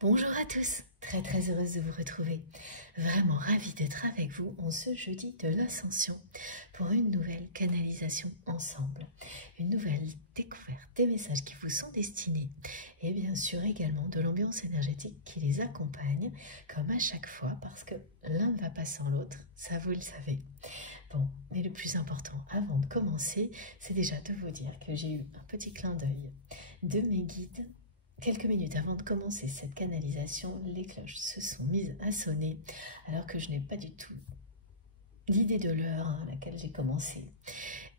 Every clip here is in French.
Bonjour à tous, très heureuse de vous retrouver. Vraiment ravie d'être avec vous en ce jeudi de l'Ascension pour une nouvelle canalisation ensemble. Une nouvelle découverte des messages qui vous sont destinés et bien sûr également de l'ambiance énergétique qui les accompagne comme à chaque fois parce que l'un ne va pas sans l'autre, ça vous le savez. Bon, mais le plus important avant de commencer, c'est déjà de vous dire que j'ai eu un petit clin d'œil de mes guides. Quelques minutes avant de commencer cette canalisation, les cloches se sont mises à sonner alors que je n'ai pas du tout l'idée de l'heure à laquelle j'ai commencé.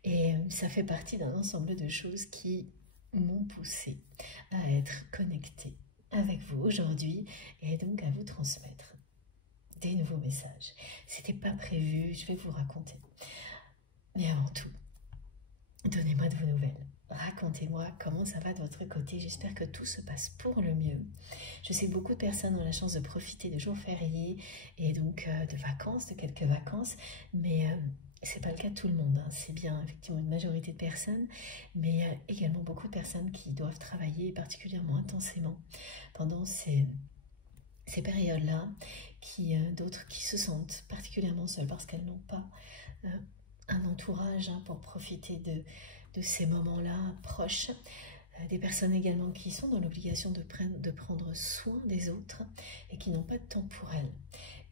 Et ça fait partie d'un ensemble de choses qui m'ont poussée à être connectée avec vous aujourd'hui et donc à vous transmettre des nouveaux messages. C'était pas prévu, je vais vous raconter. Mais avant tout, donnez-moi de vos nouvelles. Racontez-moi comment ça va de votre côté. J'espère que tout se passe pour le mieux. Je sais que beaucoup de personnes ont la chance de profiter de jours fériés et donc de vacances, de quelques vacances, mais c'est pas le cas de tout le monde. Hein. C'est bien effectivement une majorité de personnes, mais également beaucoup de personnes qui doivent travailler particulièrement intensément pendant ces périodes-là, d'autres qui se sentent particulièrement seules parce qu'elles n'ont pas un entourage pour profiter de ces moments-là proches, des personnes également qui sont dans l'obligation de prendre soin des autres et qui n'ont pas de temps pour elles.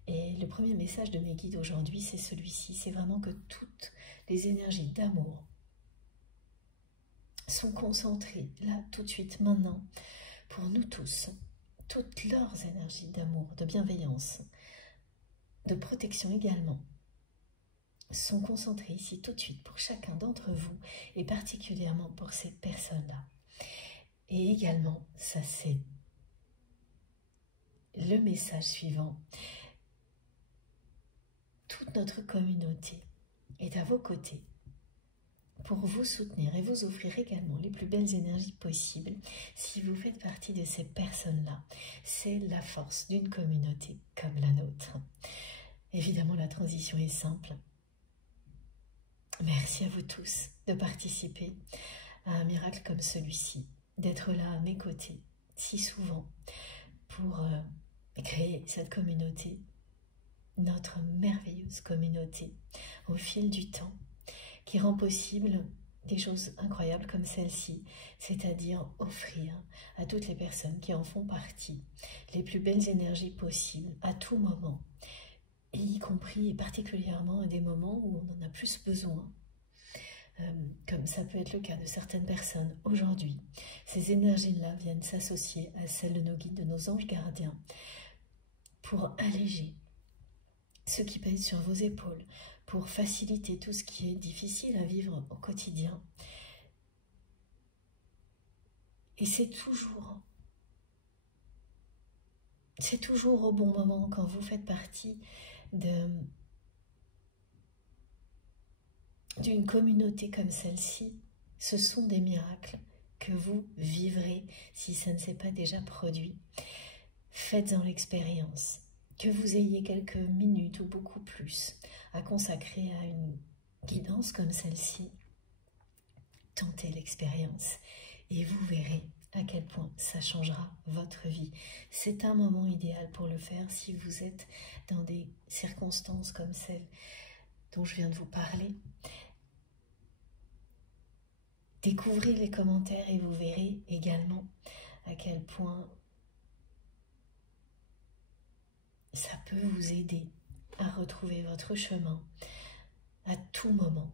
Et le premier message de mes guides aujourd'hui, c'est celui-ci, c'est vraiment que toutes les énergies d'amour sont concentrées là, tout de suite, maintenant, pour nous tous, toutes leurs énergies d'amour, de bienveillance, de protection également, sont concentrés ici tout de suite pour chacun d'entre vous et particulièrement pour ces personnes-là. Et également, ça c'est le message suivant. Toute notre communauté est à vos côtés pour vous soutenir et vous offrir également les plus belles énergies possibles si vous faites partie de ces personnes-là. C'est la force d'une communauté comme la nôtre. Évidemment, la transition est simple. Merci à vous tous de participer à un miracle comme celui-ci, d'être là à mes côtés si souvent pour créer cette communauté, notre merveilleuse communauté au fil du temps qui rend possible des choses incroyables comme celle-ci, c'est-à-dire offrir à toutes les personnes qui en font partie les plus belles énergies possibles à tout moment, et y compris et particulièrement à des moments où on en a plus besoin, comme ça peut être le cas de certaines personnes aujourd'hui. Ces énergies-là viennent s'associer à celles de nos guides, de nos anges gardiens, pour alléger ce qui pèse sur vos épaules, pour faciliter tout ce qui est difficile à vivre au quotidien. Et c'est toujours au bon moment quand vous faites partie d'une communauté comme celle-ci. Ce sont des miracles que vous vivrez si ça ne s'est pas déjà produit. Faites-en l'expérience. Que vous ayez quelques minutes ou beaucoup plus à consacrer à une guidance comme celle-ci, tentez l'expérience et vous verrez à quel point ça changera votre vie. C'est un moment idéal pour le faire si vous êtes dans des circonstances comme celles dont je viens de vous parler. Découvrez les commentaires et vous verrez également à quel point ça peut vous aider à retrouver votre chemin à tout moment,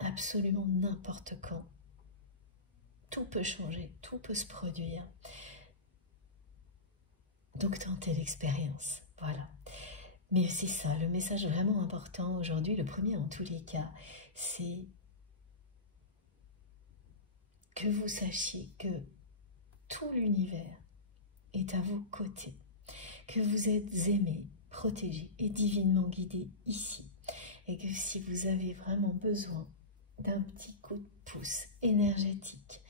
absolument n'importe quand. Tout peut changer, tout peut se produire. Donc tentez l'expérience, voilà. Mais c'est ça, le message vraiment important aujourd'hui, le premier en tous les cas, c'est que vous sachiez que tout l'univers est à vos côtés, que vous êtes aimés, protégés et divinement guidés ici, et que si vous avez vraiment besoin d'un petit coup de pouce énergétique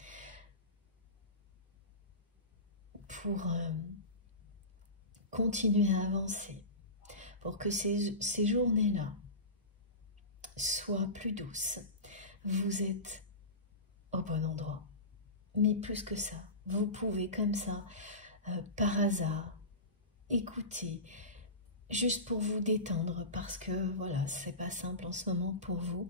pour continuer à avancer, pour que ces journées-là soient plus douces, vous êtes au bon endroit. Mais plus que ça, vous pouvez comme ça par hasard, écoutez, juste pour vous détendre, parce que voilà, c'est pas simple en ce moment pour vous,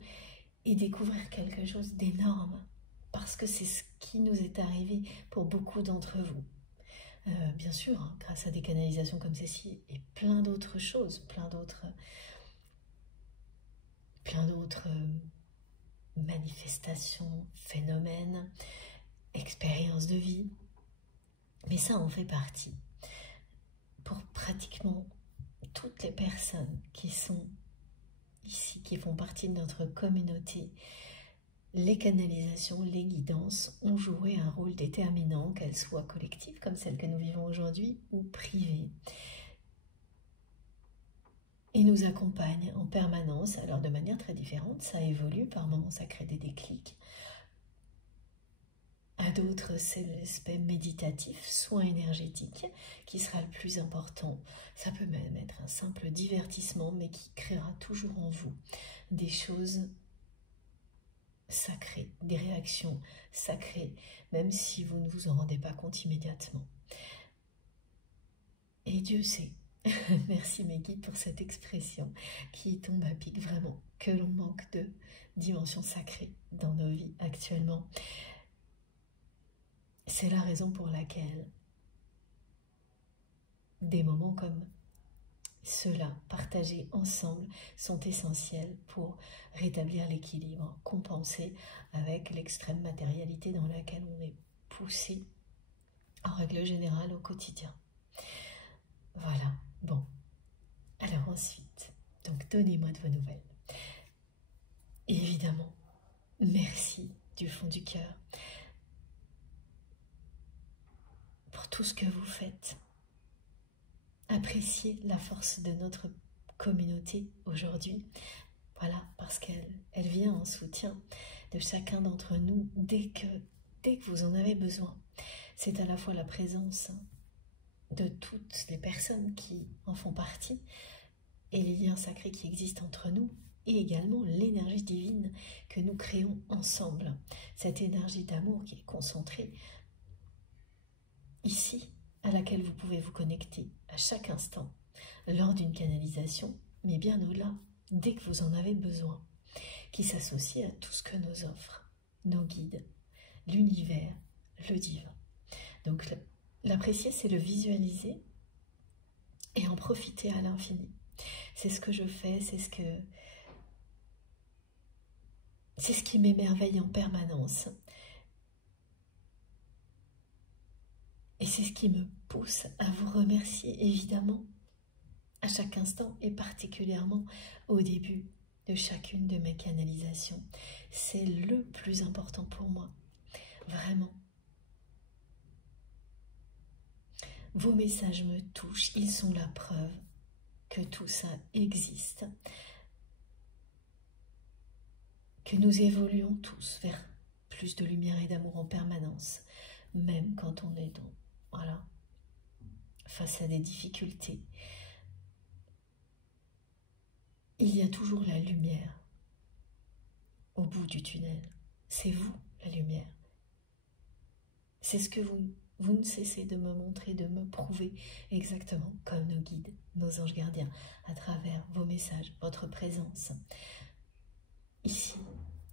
et découvrir quelque chose d'énorme, parce que c'est ce qui nous est arrivé pour beaucoup d'entre vous. Bien sûr, hein, grâce à des canalisations comme celle-ci et plein d'autres choses, plein d'autres manifestations, phénomènes, expériences de vie. Mais ça en fait partie. Pour pratiquement toutes les personnes qui sont ici, qui font partie de notre communauté, les canalisations, les guidances ont joué un rôle déterminant, qu'elles soient collectives comme celles que nous vivons aujourd'hui ou privées. Et nous accompagnent en permanence, alors de manière très différente, ça évolue, par moments ça crée des déclics. À d'autres, c'est l'aspect méditatif, soin énergétique, qui sera le plus important. Ça peut même être un simple divertissement, mais qui créera toujours en vous des choses sacrées, des réactions sacrées, même si vous ne vous en rendez pas compte immédiatement. Et Dieu sait. Merci mes guides pour cette expression qui tombe à pic vraiment, que l'on manque de dimension sacrée dans nos vies actuellement. C'est la raison pour laquelle des moments comme ceux-là, partagés ensemble, sont essentiels pour rétablir l'équilibre, compenser avec l'extrême matérialité dans laquelle on est poussé en règle générale au quotidien. Voilà, bon. Alors ensuite, donc donnez-moi de vos nouvelles. Évidemment, merci du fond du cœur pour tout ce que vous faites. Appréciez la force de notre communauté aujourd'hui. Voilà, parce qu'elle vient en soutien de chacun d'entre nous dès que vous en avez besoin. C'est à la fois la présence de toutes les personnes qui en font partie et les liens sacrés qui existent entre nous, et également l'énergie divine que nous créons ensemble. Cette énergie d'amour qui est concentrée ici, à laquelle vous pouvez vous connecter à chaque instant lors d'une canalisation, mais bien au-delà, dès que vous en avez besoin, qui s'associe à tout ce que nous offrent nos guides, l'univers, le divin. Donc l'apprécier, c'est le visualiser et en profiter à l'infini. C'est ce que je fais, c'est ce qui m'émerveille en permanence. Et c'est ce qui me pousse à vous remercier, évidemment, à chaque instant et particulièrement au début de chacune de mes canalisations. C'est le plus important pour moi, vraiment. Vos messages me touchent, ils sont la preuve que tout ça existe, que nous évoluons tous vers plus de lumière et d'amour en permanence, même quand on est face à des difficultés. Il y a toujours la lumière au bout du tunnel. C'est vous, la lumière. C'est ce que vous ne cessez de me montrer, de me prouver, exactement comme nos guides, nos anges gardiens, à travers vos messages, votre présence, ici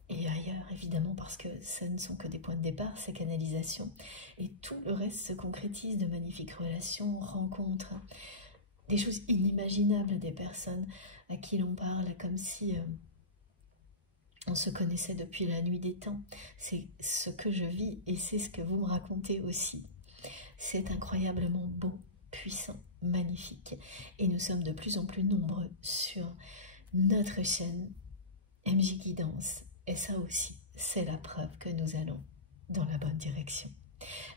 et ailleurs, évidemment, parce que ce ne sont que des points de départ, ces canalisations, et tout le reste se concrétise de magnifiques relations, rencontres, des choses inimaginables, des personnes à qui l'on parle comme si on se connaissait depuis la nuit des temps. C'est ce que je vis et c'est ce que vous me racontez aussi. C'est incroyablement beau, puissant, magnifique. Et nous sommes de plus en plus nombreux sur notre chaîne MJ Guidance. Et ça aussi, c'est la preuve que nous allons dans la bonne direction.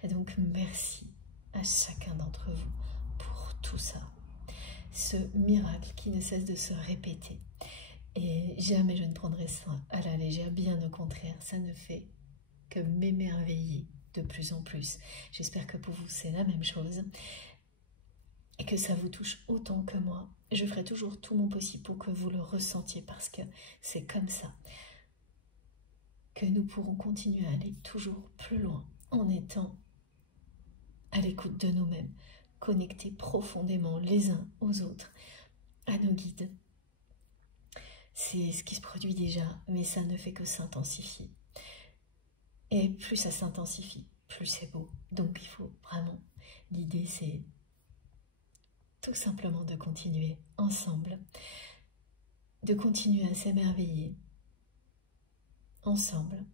Et donc, merci à chacun d'entre vous pour tout ça. Ce miracle qui ne cesse de se répéter. Et jamais je ne prendrai ça à la légère, bien au contraire, ça ne fait que m'émerveiller de plus en plus. J'espère que pour vous c'est la même chose et que ça vous touche autant que moi. Je ferai toujours tout mon possible pour que vous le ressentiez parce que c'est comme ça que nous pourrons continuer à aller toujours plus loin en étant à l'écoute de nous-mêmes, connectés profondément les uns aux autres, à nos guides. C'est ce qui se produit déjà, mais ça ne fait que s'intensifier. Et plus ça s'intensifie, plus c'est beau. Donc il faut vraiment, l'idée c'est tout simplement de continuer ensemble, de continuer à s'émerveiller ensemble,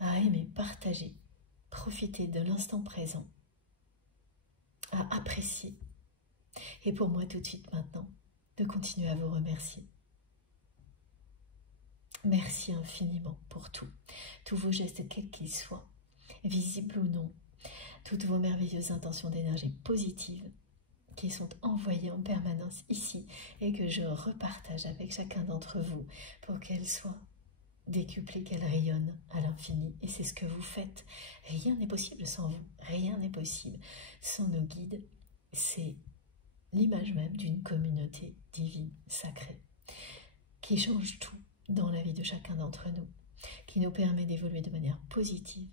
à aimer, partager, profiter de l'instant présent, à apprécier. Et pour moi tout de suite maintenant, de continuer à vous remercier. Merci infiniment pour tout, tous vos gestes quels qu'ils soient, visibles ou non, toutes vos merveilleuses intentions d'énergie positive qui sont envoyées en permanence ici et que je repartage avec chacun d'entre vous pour qu'elles soient décuplées, qu'elles rayonnent à l'infini. Et c'est ce que vous faites. Rien n'est possible sans vous, rien n'est possible sans nos guides. C'est l'image même d'une communauté divine, sacrée, qui change tout dans la vie de chacun d'entre nous, qui nous permet d'évoluer de manière positive,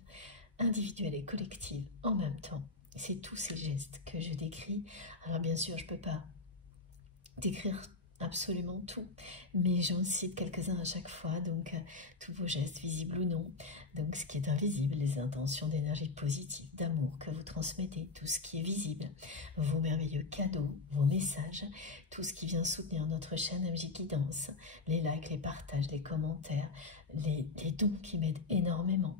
individuelle et collective en même temps. C'est tous ces gestes que je décris. Alors bien sûr, je ne peux pas décrire absolument tout, mais j'en cite quelques-uns à chaque fois, donc tous vos gestes, visibles ou non, donc ce qui est invisible, les intentions d'énergie positive, d'amour que vous transmettez, tout ce qui est visible, vos merveilleux cadeaux, vos messages, tout ce qui vient soutenir notre chaîne MJ Guidance, les likes, les partages, les commentaires, les dons qui m'aident énormément.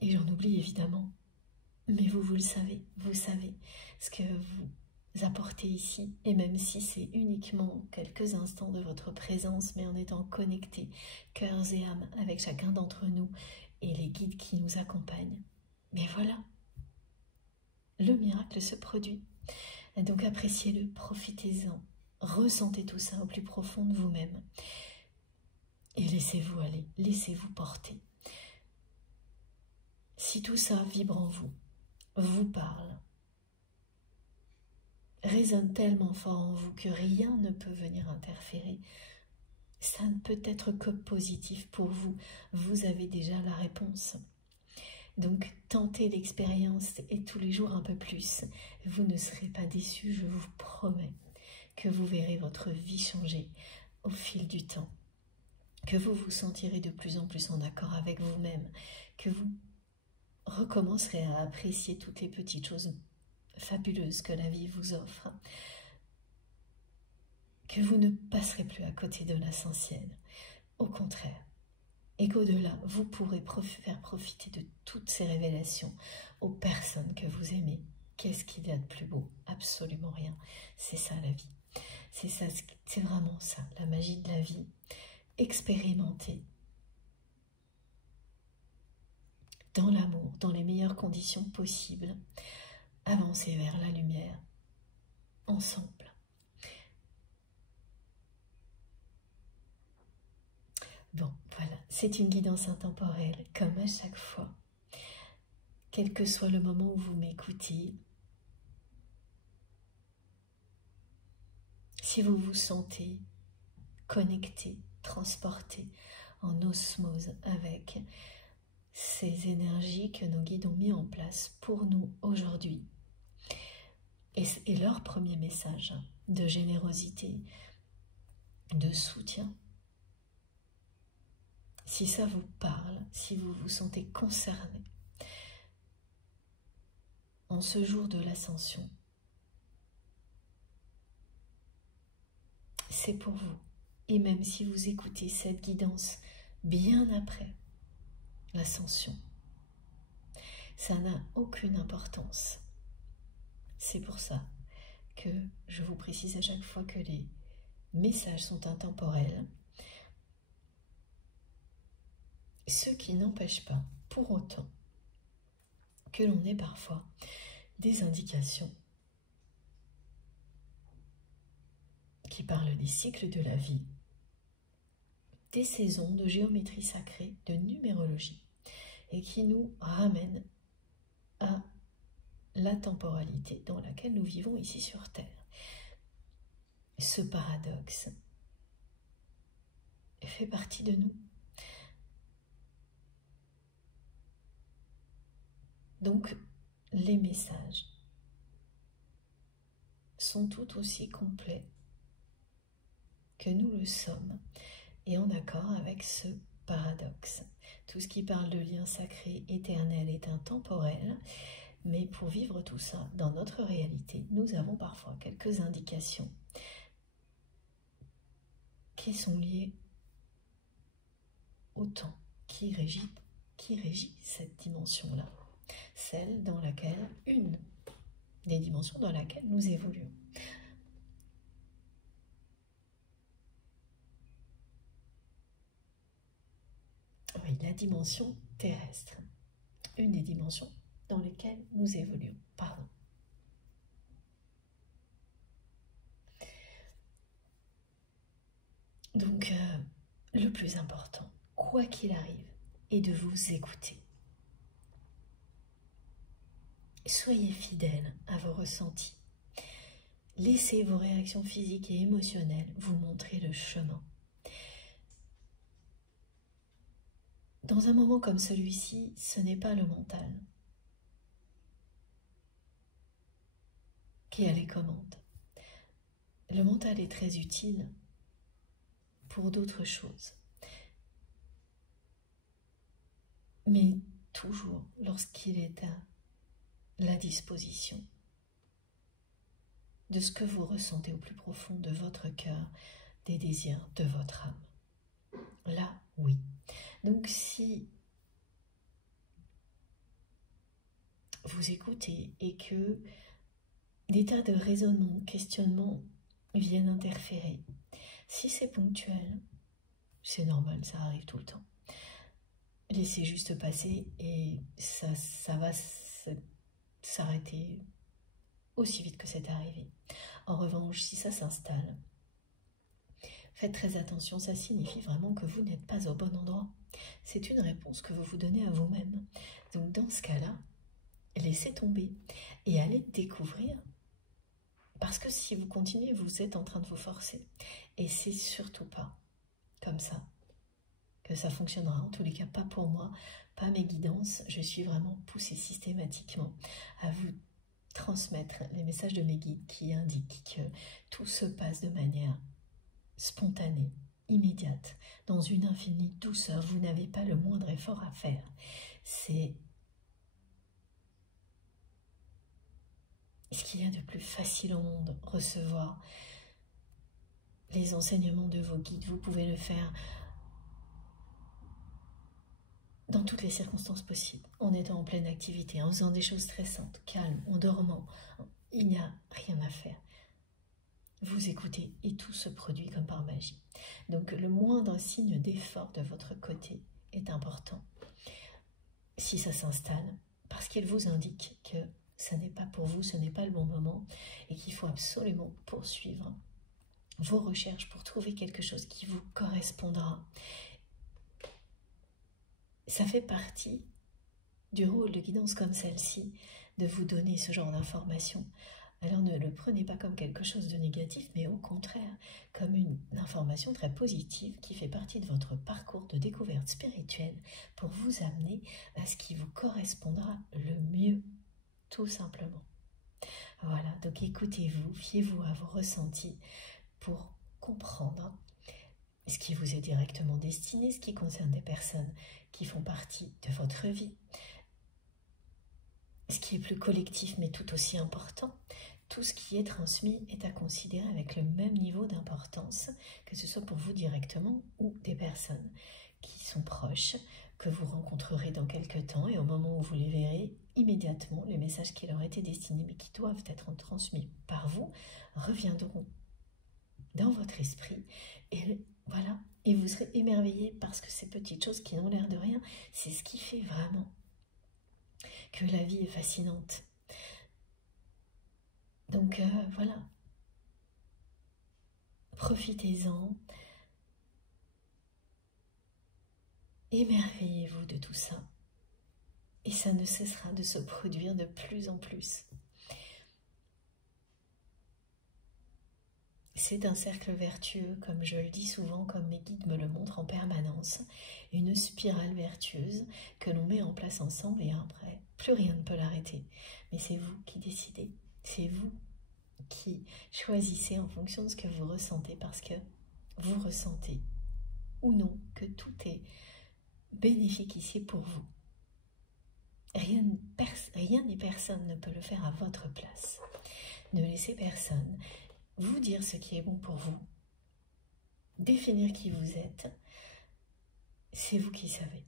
Et j'en oublie évidemment, mais vous le savez, vous savez ce que vous apporter ici, et même si c'est uniquement quelques instants de votre présence, mais en étant connectés, cœurs et âmes, avec chacun d'entre nous et les guides qui nous accompagnent. Mais voilà, le miracle se produit. Et donc appréciez-le, profitez-en, ressentez tout ça au plus profond de vous-même. Et laissez-vous aller, laissez-vous porter. Si tout ça vibre en vous, vous parle, résonne tellement fort en vous que rien ne peut venir interférer. Ça ne peut être que positif pour vous. Vous avez déjà la réponse. Donc tentez l'expérience et tous les jours un peu plus. Vous ne serez pas déçus, je vous promets que vous verrez votre vie changer au fil du temps. Que vous vous sentirez de plus en plus en accord avec vous-même. Que vous recommencerez à apprécier toutes les petites choses fabuleuse que la vie vous offre, que vous ne passerez plus à côté de l'essentiel, au contraire, et qu'au-delà, vous pourrez faire profiter de toutes ces révélations aux personnes que vous aimez. Qu'est-ce qu'il y a de plus beau? Absolument rien. C'est ça la vie. C'est ça, c'est vraiment ça, la magie de la vie. Expérimentez dans l'amour, dans les meilleures conditions possibles. Avancez vers la lumière, ensemble. Bon, voilà, c'est une guidance intemporelle, comme à chaque fois. Quel que soit le moment où vous m'écoutez, si vous vous sentez connecté, transporté en osmose avec ces énergies que nos guides ont mis en place pour nous aujourd'hui, et leur premier message de générosité, de soutien, si ça vous parle, si vous vous sentez concerné en ce jour de l'ascension, c'est pour vous. Et même si vous écoutez cette guidance bien après l'ascension, ça n'a aucune importance. C'est pour ça que je vous précise à chaque fois que les messages sont intemporels, ce qui n'empêche pas pour autant que l'on ait parfois des indications qui parlent des cycles de la vie, des saisons, de géométrie sacrée, de numérologie, et qui nous ramènent à la temporalité dans laquelle nous vivons ici sur Terre. Ce paradoxe fait partie de nous. Donc, les messages sont tout aussi complets que nous le sommes et en accord avec ce paradoxe. Tout ce qui parle de lien sacré, éternel est intemporel, mais pour vivre tout ça dans notre réalité, nous avons parfois quelques indications qui sont liées au temps qui régit cette dimension-là, celle dans laquelle, une des dimensions dans laquelle nous évoluons. Oui, la dimension terrestre, une des dimensions dans lesquelles nous évoluons, pardon. Donc, le plus important, quoi qu'il arrive, est de vous écouter. Soyez fidèle à vos ressentis. Laissez vos réactions physiques et émotionnelles vous montrer le chemin. Dans un moment comme celui-ci, ce n'est pas le mental qui a les commandes. Le mental est très utile pour d'autres choses. Mais toujours lorsqu'il est à la disposition de ce que vous ressentez au plus profond de votre cœur, des désirs de votre âme. Là, oui. Donc si vous écoutez et que des tas de raisonnements, questionnements viennent interférer, si c'est ponctuel, c'est normal, ça arrive tout le temps. Laissez juste passer et ça va s'arrêter aussi vite que c'est arrivé. En revanche, si ça s'installe, faites très attention, ça signifie vraiment que vous n'êtes pas au bon endroit. C'est une réponse que vous vous donnez à vous-même. Donc dans ce cas-là, laissez tomber et allez découvrir. Parce que si vous continuez, vous êtes en train de vous forcer. Et c'est surtout pas comme ça que ça fonctionnera. En tous les cas, pas pour moi, pas mes guidances. Je suis vraiment poussée systématiquement à vous transmettre les messages de mes guides qui indiquent que tout se passe de manière spontanée, immédiate, dans une infinie douceur. Vous n'avez pas le moindre effort à faire. C'est ce qu'il y a de plus facile au monde, recevoir les enseignements de vos guides. Vous pouvez le faire dans toutes les circonstances possibles, en étant en pleine activité, en faisant des choses stressantes, calmes, en dormant. Il n'y a rien à faire. Vous écoutez et tout se produit comme par magie. Donc le moindre signe d'effort de votre côté est important. Si ça s'installe, parce qu'il vous indique que ça n'est pas pour vous, ce n'est pas le bon moment et qu'il faut absolument poursuivre vos recherches pour trouver quelque chose qui vous correspondra. Ça fait partie du rôle de guidance comme celle-ci, de vous donner ce genre d'informations. Alors ne le prenez pas comme quelque chose de négatif, mais au contraire, comme une information très positive qui fait partie de votre parcours de découverte spirituelle pour vous amener à ce qui vous correspondra le mieux, tout simplement. Voilà, donc écoutez-vous, fiez-vous à vos ressentis pour comprendre ce qui vous est directement destiné, ce qui concerne des personnes qui font partie de votre vie, ce qui est plus collectif mais tout aussi important. Tout ce qui est transmis est à considérer avec le même niveau d'importance, que ce soit pour vous directement ou des personnes qui sont proches, que vous rencontrerez dans quelques temps, et au moment où vous les verrez, immédiatement, les messages qui leur étaient destinés mais qui doivent être transmis par vous reviendront dans votre esprit, et voilà, et vous serez émerveillé parce que ces petites choses qui n'ont l'air de rien, c'est ce qui fait vraiment que la vie est fascinante. Donc voilà, profitez-en, émerveillez-vous de tout ça, et ça ne cessera de se produire de plus en plus. C'est un cercle vertueux, comme je le dis souvent, comme mes guides me le montrent en permanence, une spirale vertueuse que l'on met en place ensemble et après, plus rien ne peut l'arrêter. Mais c'est vous qui décidez, c'est vous qui choisissez en fonction de ce que vous ressentez, parce que vous ressentez ou non que tout est bénéfique ici pour vous. Rien ni personne ne peut le faire à votre place. Ne laissez personne vous dire ce qui est bon pour vous, définir qui vous êtes, c'est vous qui savez.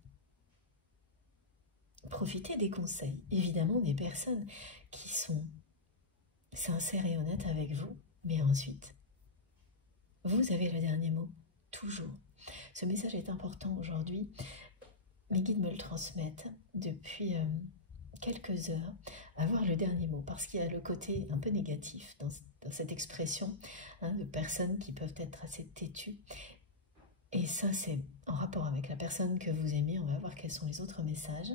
Profitez des conseils, évidemment des personnes qui sont sincères et honnêtes avec vous, mais ensuite, vous avez le dernier mot, toujours. Ce message est important aujourd'hui, mes guides me le transmettent depuis quelques heures, avoir le dernier mot, parce qu'il y a le côté un peu négatif dans cette expression de personnes qui peuvent être assez têtues. Et ça, c'est en rapport avec la personne que vous aimez. On va voir quels sont les autres messages.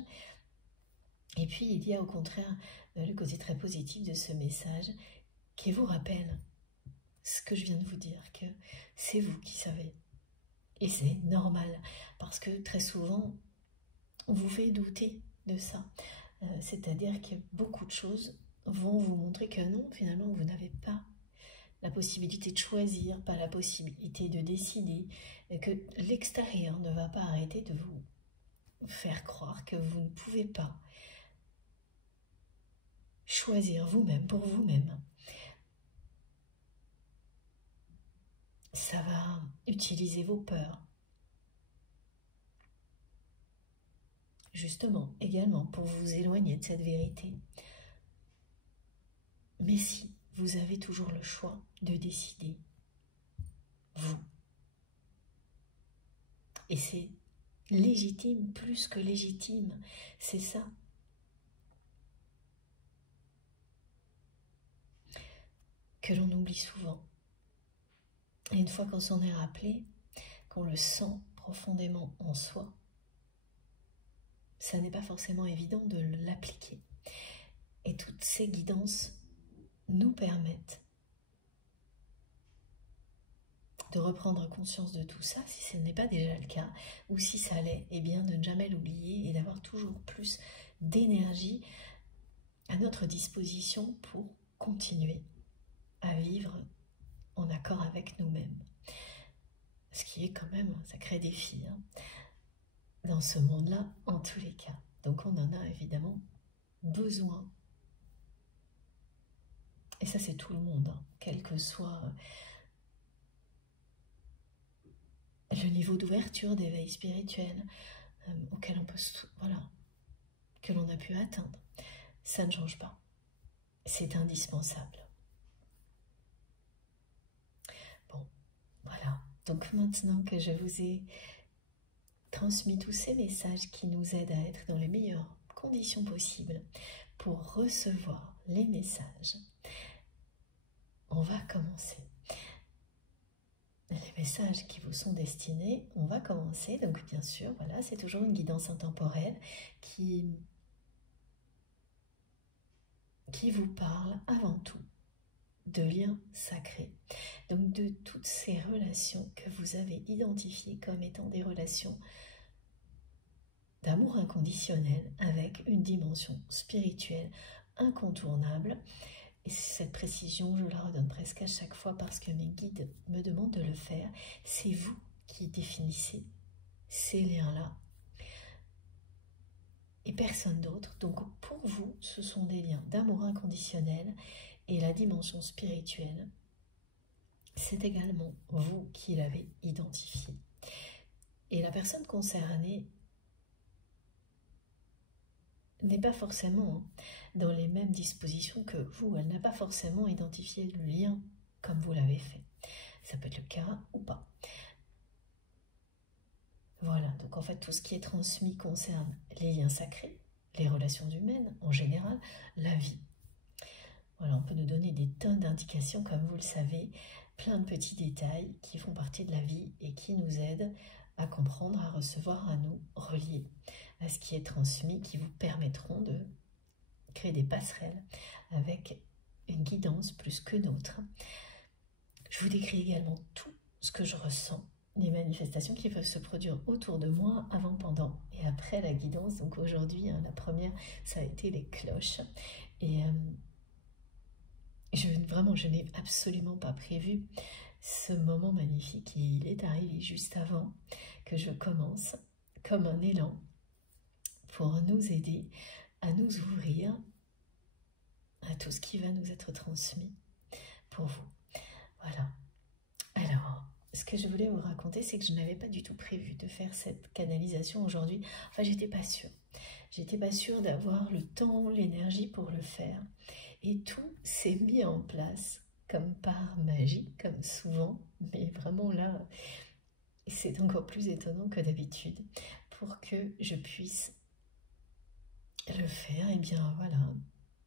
Et puis, il y a au contraire le côté très positif de ce message qui vous rappelle ce que je viens de vous dire, que c'est vous qui savez. Et c'est normal, parce que très souvent, on vous fait douter de ça. C'est-à-dire que beaucoup de choses vont vous montrer que non, finalement, vous n'avez pas la possibilité de choisir, pas la possibilité de décider, et que l'extérieur ne va pas arrêter de vous faire croire que vous ne pouvez pas choisir vous-même, pour vous-même. Ça va utiliser vos peurs, justement, également, pour vous éloigner de cette vérité. Mais si vous avez toujours le choix de décider, vous. Et c'est légitime, plus que légitime, c'est ça. Que l'on oublie souvent. Et une fois qu'on s'en est rappelé, qu'on le sent profondément en soi, ça n'est pas forcément évident de l'appliquer. Et toutes ces guidances nous permettent de reprendre conscience de tout ça, si ce n'est pas déjà le cas, ou si ça l'est, eh bien de ne jamais l'oublier et d'avoir toujours plus d'énergie à notre disposition pour continuer à vivre en accord avec nous-mêmes. Ce qui est quand même un sacré défi dans ce monde-là, en tous les cas. Donc on en a évidemment besoin. Et ça, c'est tout le monde, quel que soit le niveau d'ouverture, d'éveil spirituel auquel on peut, que l'on a pu atteindre. Ça ne change pas. C'est indispensable. Bon, voilà. Donc maintenant que je vous ai transmis tous ces messages qui nous aident à être dans les meilleures conditions possibles pour recevoir les messages, on va commencer. Les messages qui vous sont destinés, on va commencer. Donc bien sûr, voilà, c'est toujours une guidance intemporelle qui vous parle avant tout de liens sacrés. Donc de toutes ces relations que vous avez identifiées comme étant des relations d'amour inconditionnel avec une dimension spirituelle incontournable. Et cette précision, je la redonne presque à chaque fois parce que mes guides me demandent de le faire. C'est vous qui définissez ces liens-là et personne d'autre. Donc pour vous, ce sont des liens d'amour inconditionnel et la dimension spirituelle, c'est également vous qui l'avez identifié. Et la personne concernée n'est pas forcément dans les mêmes dispositions que vous. Elle n'a pas forcément identifié le lien comme vous l'avez fait. Ça peut être le cas ou pas. Voilà, donc en fait tout ce qui est transmis concerne les liens sacrés, les relations humaines en général, la vie. Voilà, on peut nous donner des tonnes d'indications, comme vous le savez, plein de petits détails qui font partie de la vie et qui nous aident à comprendre, à recevoir, à nous relier à ce qui est transmis, qui vous permettront de créer des passerelles avec une guidance plus que nôtre. Je vous décris également tout ce que je ressens, les manifestations qui peuvent se produire autour de moi avant, pendant et après la guidance. Donc aujourd'hui, hein, la première, ça a été les cloches. Et vraiment, je n'ai absolument pas prévu ce moment magnifique et il est arrivé juste avant que je commence comme un élan pour nous aider à nous ouvrir à tout ce qui va nous être transmis pour vous. Voilà. Alors, ce que je voulais vous raconter, c'est que je n'avais pas du tout prévu de faire cette canalisation aujourd'hui. Enfin, j'étais pas sûre. J'étais pas sûre d'avoir le temps, l'énergie pour le faire. Et tout s'est mis en place comme par magie, comme souvent. Mais vraiment là, c'est encore plus étonnant que d'habitude pour que je puisse le faire, et bien voilà,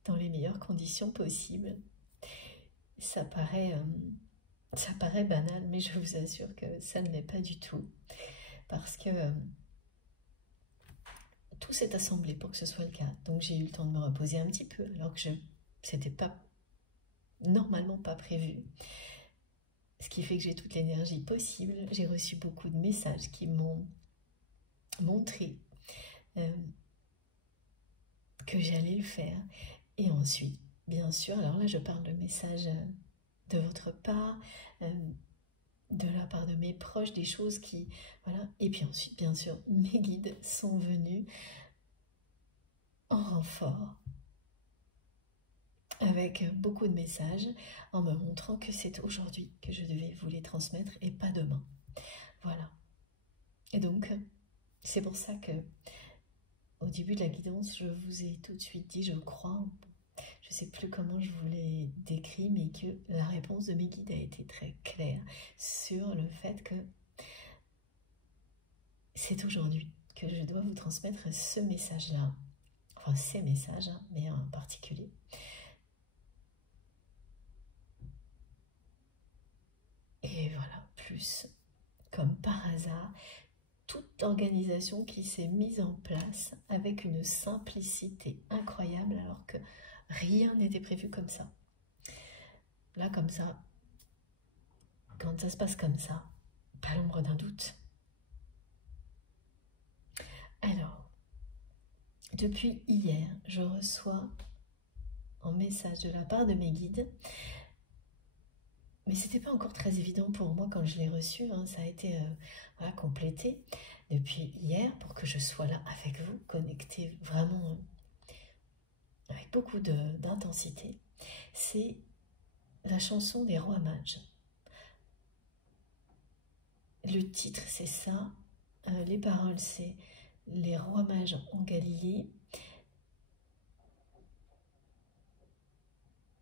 dans les meilleures conditions possibles. Ça paraît banal, mais je vous assure que ça ne l'est pas du tout, parce que tout s'est assemblé pour que ce soit le cas. Donc j'ai eu le temps de me reposer un petit peu, alors que c'était pas normalement pas prévu. Ce qui fait que j'ai toute l'énergie possible. J'ai reçu beaucoup de messages qui m'ont montré que j'allais le faire. Et ensuite, bien sûr, alors là je parle de messages de votre part, de la part de mes proches, des choses qui... Voilà. Et puis ensuite, bien sûr, mes guides sont venus en renfort avec beaucoup de messages en me montrant que c'est aujourd'hui que je devais vous les transmettre et pas demain. Voilà. Et donc, c'est pour ça que au début de la guidance, je vous ai tout de suite dit, je crois, je ne sais plus comment je vous l'ai décrit, mais que la réponse de mes guides a été très claire sur le fait que c'est aujourd'hui que je dois vous transmettre ce message-là, enfin ces messages, hein, mais en particulier. Et voilà, plus, comme par hasard, toute organisation qui s'est mise en place avec une simplicité incroyable, alors que rien n'était prévu comme ça. Là, comme ça, quand ça se passe comme ça, pas l'ombre d'un doute. Alors, depuis hier, je reçois un message de la part de mes guides, mais c'était pas encore très évident pour moi quand je l'ai reçu, hein, ça a été voilà, complété depuis hier pour que je sois là avec vous, connecté vraiment avec beaucoup d'intensité. C'est la chanson des Rois Mages. Le titre c'est ça, les paroles c'est les Rois Mages en Galilée.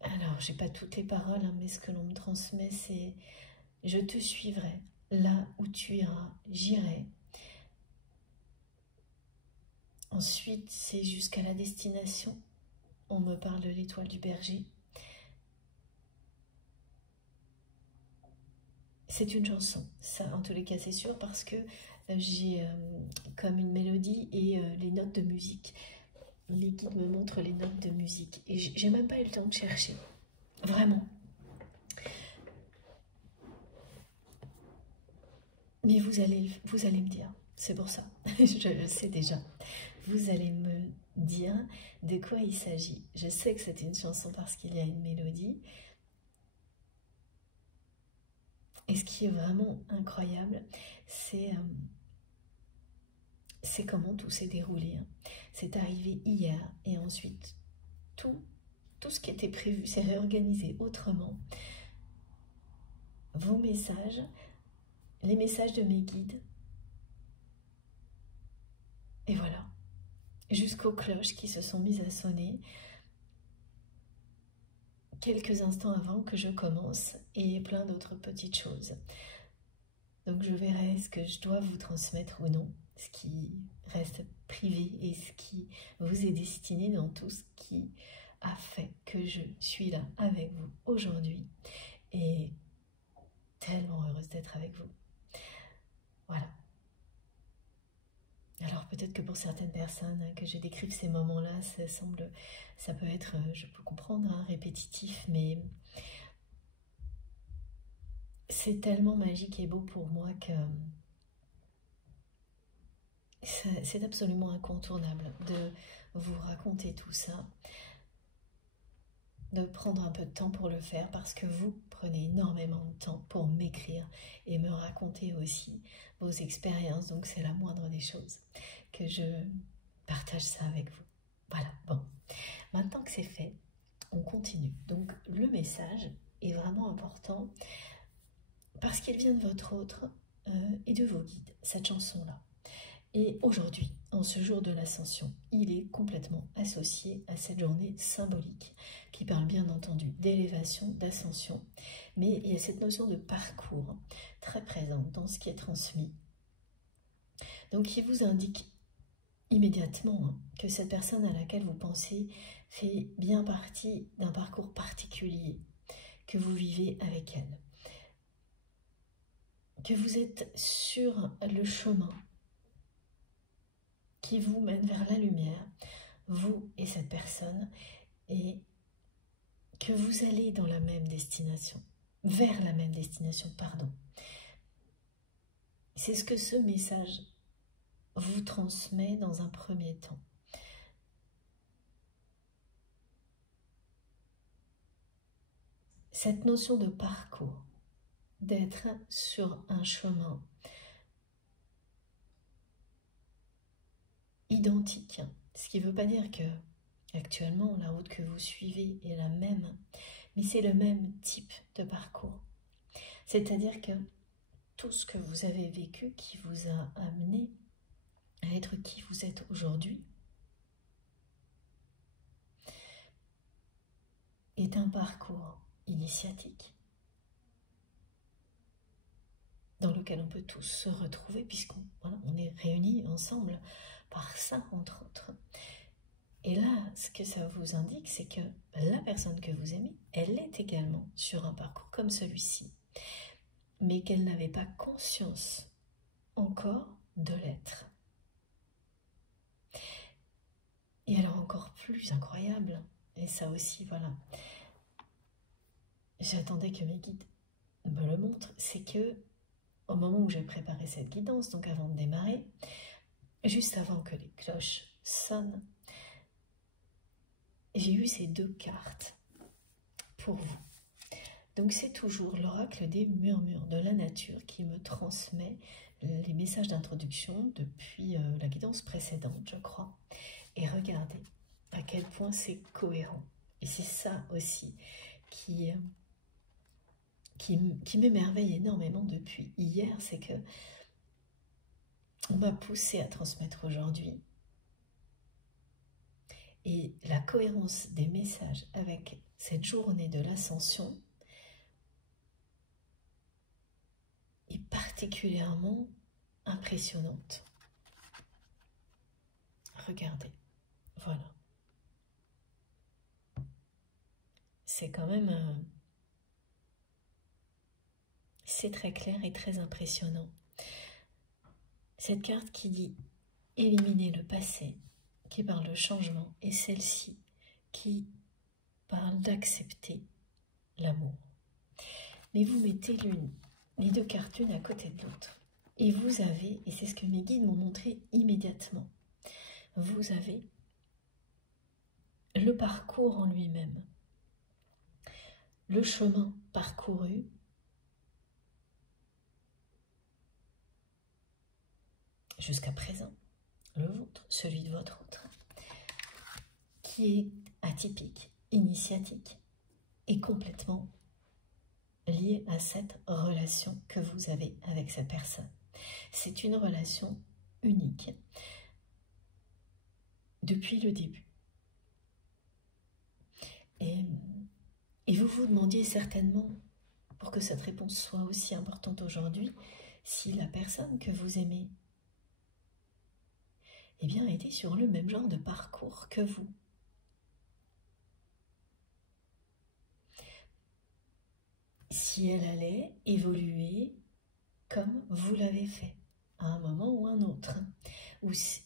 Alors, j'ai pas toutes les paroles, hein, mais ce que l'on me transmet, c'est « Je te suivrai, là où tu iras, j'irai. » Ensuite, c'est jusqu'à la destination. On me parle de l'étoile du berger. C'est une chanson, ça en tous les cas c'est sûr, parce que j'ai comme une mélodie et les notes de musique. Les guides me montrent les notes de musique et j'ai même pas eu le temps de chercher, vraiment. Mais vous allez me dire, c'est pour ça, je le sais déjà, vous allez me dire de quoi il s'agit. Je sais que c'est une chanson parce qu'il y a une mélodie. Et ce qui est vraiment incroyable, c'est comment tout s'est déroulé. C'est arrivé hier et ensuite tout ce qui était prévu s'est réorganisé autrement. Vos messages, les messages de mes guides, et voilà, jusqu'aux cloches qui se sont mises à sonner quelques instants avant que je commence et plein d'autres petites choses. Donc je verrai ce que je dois vous transmettre ou non, ce qui reste privé et ce qui vous est destiné dans tout ce qui a fait que je suis là avec vous aujourd'hui et tellement heureuse d'être avec vous. Voilà. Alors peut-être que pour certaines personnes que je décrive ces moments-là, ça peut être, je peux comprendre, hein, répétitif, mais c'est tellement magique et beau pour moi que c'est absolument incontournable de vous raconter tout ça, de prendre un peu de temps pour le faire parce que vous prenez énormément de temps pour m'écrire et me raconter aussi vos expériences. Donc c'est la moindre des choses que je partage ça avec vous. Voilà, bon. Maintenant que c'est fait, on continue. Donc le message est vraiment important parce qu'il vient de votre autre et de vos guides, cette chanson-là. Et aujourd'hui, en ce jour de l'ascension, il est complètement associé à cette journée symbolique qui parle bien entendu d'élévation, d'ascension, mais il y a cette notion de parcours très présente dans ce qui est transmis. Donc il vous indique immédiatement que cette personne à laquelle vous pensez fait bien partie d'un parcours particulier que vous vivez avec elle, que vous êtes sur le chemin qui vous mène vers la lumière, vous et cette personne, et que vous allez dans la même destination, vers la même destination, pardon. C'est ce que ce message vous transmet dans un premier temps. Cette notion de parcours, d'être sur un chemin identique, ce qui ne veut pas dire que actuellement la route que vous suivez est la même, mais c'est le même type de parcours. C'est-à-dire que tout ce que vous avez vécu qui vous a amené à être qui vous êtes aujourd'hui est un parcours initiatique dans lequel on peut tous se retrouver puisqu'on on est réunis ensemble par ça entre autres. Et là, ce que ça vous indique, c'est que la personne que vous aimez, elle est également sur un parcours comme celui-ci, mais qu'elle n'avait pas conscience encore de l'être. Et alors encore plus incroyable, et ça aussi, voilà, j'attendais que mes guides me le montrent, c'est que au moment où j'ai préparé cette guidance, donc avant de démarrer, juste avant que les cloches sonnent, j'ai eu ces deux cartes pour vous. Donc c'est toujours l'oracle des murmures de la nature qui me transmet les messages d'introduction depuis la guidance précédente, je crois. Et regardez à quel point c'est cohérent. Et c'est ça aussi qui m'émerveille énormément depuis hier, c'est que on m'a poussé à transmettre aujourd'hui. Et la cohérence des messages avec cette journée de l'ascension est particulièrement impressionnante. Regardez, voilà. C'est quand même... c'est très clair et très impressionnant. Cette carte qui dit « éliminer le passé », qui parle de changement, et celle-ci qui parle d'accepter l'amour. Mais vous mettez les deux cartes l'une à côté de l'autre. Et vous avez, et c'est ce que mes guides m'ont montré immédiatement, vous avez le parcours en lui-même, le chemin parcouru, jusqu'à présent, le vôtre, celui de votre autre, qui est atypique, initiatique et complètement lié à cette relation que vous avez avec cette personne. C'est une relation unique depuis le début. Et vous vous demandiez certainement, pour que cette réponse soit aussi importante aujourd'hui, si la personne que vous aimez eh bien, était sur le même genre de parcours que vous. Si elle allait évoluer comme vous l'avez fait, à un moment ou un autre,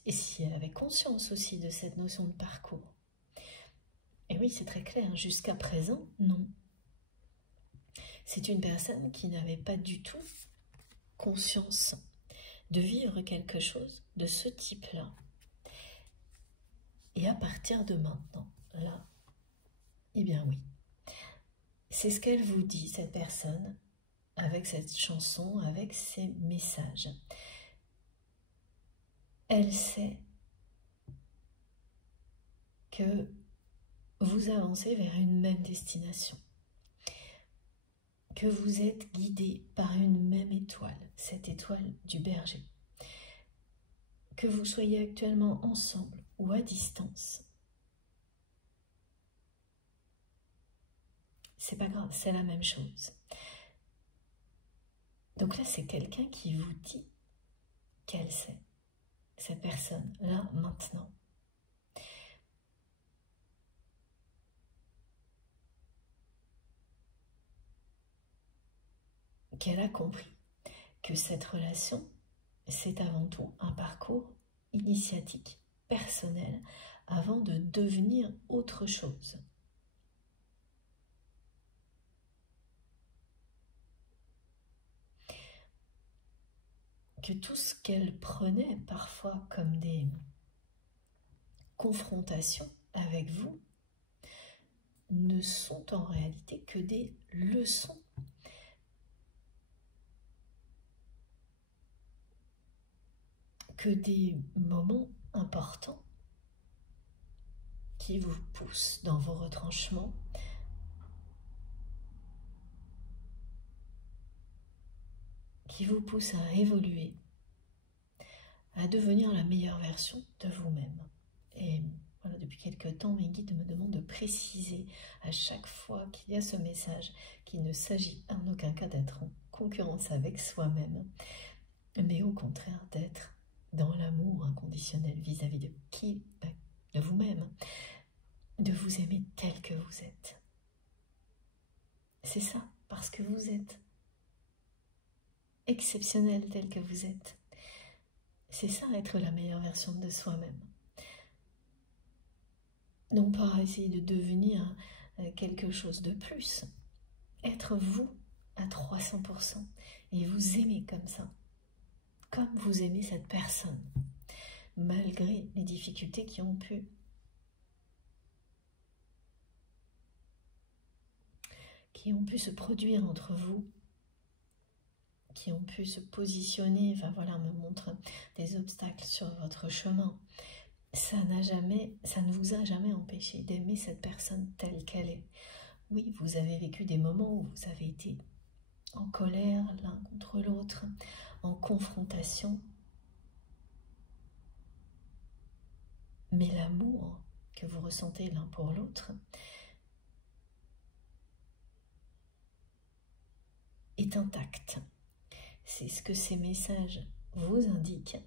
et si elle avait conscience aussi de cette notion de parcours. Et oui, c'est très clair, jusqu'à présent, non. C'est une personne qui n'avait pas du tout conscience de vivre quelque chose de ce type-là. Et à partir de maintenant, là, eh bien oui, c'est ce qu'elle vous dit, cette personne, avec cette chanson, avec ces messages. Elle sait que vous avancez vers une même destination, que vous êtes guidé par une même étoile, cette étoile du berger. Que vous soyez actuellement ensemble ou à distance, c'est pas grave, c'est la même chose. Donc là, c'est quelqu'un qui vous dit qu'elle sait, cette personne, là, maintenant. Qu'elle a compris que cette relation, c'est avant tout un parcours initiatique, personnel, avant de devenir autre chose. Que tout ce qu'elle prenait parfois comme des confrontations avec vous ne sont en réalité que des leçons. Que des moments importants qui vous poussent dans vos retranchements, qui vous poussent à évoluer, à devenir la meilleure version de vous-même. Et voilà, depuis quelque temps, mes guides me demandent de préciser à chaque fois qu'il y a ce message qu'il ne s'agit en aucun cas d'être en concurrence avec soi-même, mais au contraire d'être dans l'amour inconditionnel vis-à-vis de qui, de vous-même, de vous aimer tel que vous êtes. C'est ça, parce que vous êtes exceptionnel tel que vous êtes. C'est ça, être la meilleure version de soi-même. Non pas essayer de devenir quelque chose de plus. Être vous à 300% et vous aimer comme ça. Comme vous aimez cette personne. Malgré les difficultés qui ont pu se produire entre vous, qui ont pu se positionner, enfin voilà, me montrent des obstacles sur votre chemin. Ça ne vous a jamais empêché d'aimer cette personne telle qu'elle est. Oui, vous avez vécu des moments où vous avez été en colère l'un contre l'autre, en confrontation. Mais l'amour que vous ressentez l'un pour l'autre est intact. C'est ce que ces messages vous indiquent.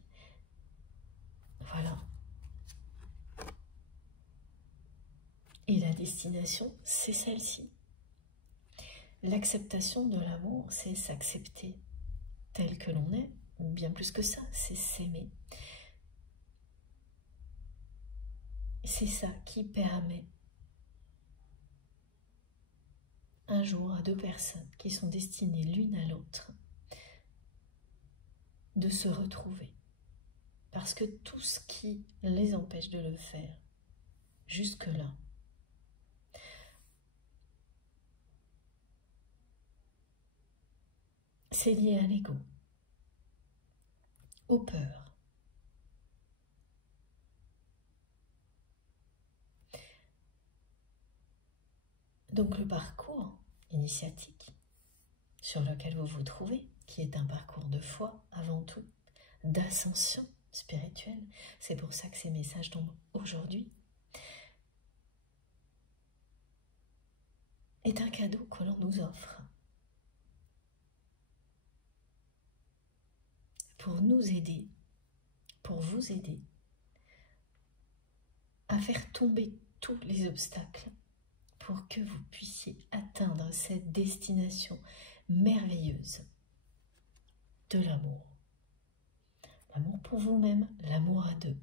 Voilà. Et la destination, c'est celle-ci. L'acceptation de l'amour, c'est s'accepter tel que l'on est, bien plus que ça, c'est s'aimer. C'est ça qui permet un jour à deux personnes qui sont destinées l'une à l'autre de se retrouver. Parce que tout ce qui les empêche de le faire jusque-là, c'est lié à l'ego, aux peurs. Donc le parcours initiatique sur lequel vous vous trouvez, qui est un parcours de foi avant tout, d'ascension spirituelle, c'est pour ça que ces messages tombent aujourd'hui, est un cadeau que l'on nous offre pour nous aider, pour vous aider à faire tomber tous les obstacles pour que vous puissiez atteindre cette destination merveilleuse de l'amour. L'amour pour vous-même, l'amour à deux.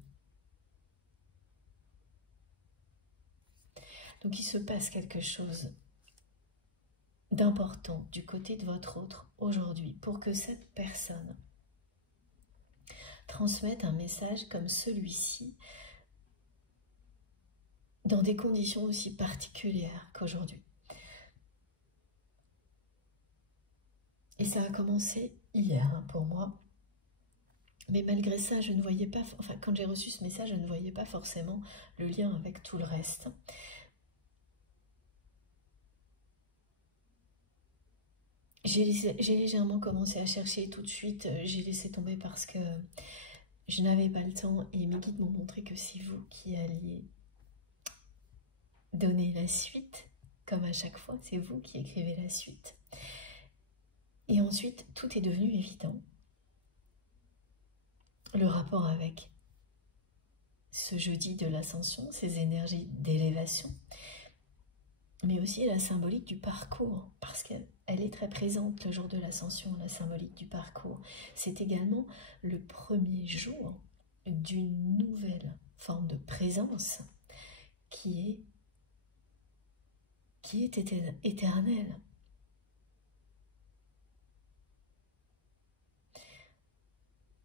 Donc il se passe quelque chose d'important du côté de votre autre aujourd'hui pour que cette personne transmette un message comme celui-ci dans des conditions aussi particulières qu'aujourd'hui. Et ça a commencé hier pour moi. Mais malgré ça, je ne voyais pas, enfin quand j'ai reçu ce message, je ne voyais pas forcément le lien avec tout le reste. J'ai légèrement commencé à chercher tout de suite, j'ai laissé tomber parce que je n'avais pas le temps et mes guides m'ont montré que c'est vous qui alliez donner la suite, comme à chaque fois, c'est vous qui écrivez la suite. Et ensuite, tout est devenu évident. Le rapport avec ce jeudi de l'ascension, ces énergies d'élévation, mais aussi la symbolique du parcours, parce qu'elle est très présente le jour de l'ascension, la symbolique du parcours. C'est également le premier jour d'une nouvelle forme de présence qui est éternelle.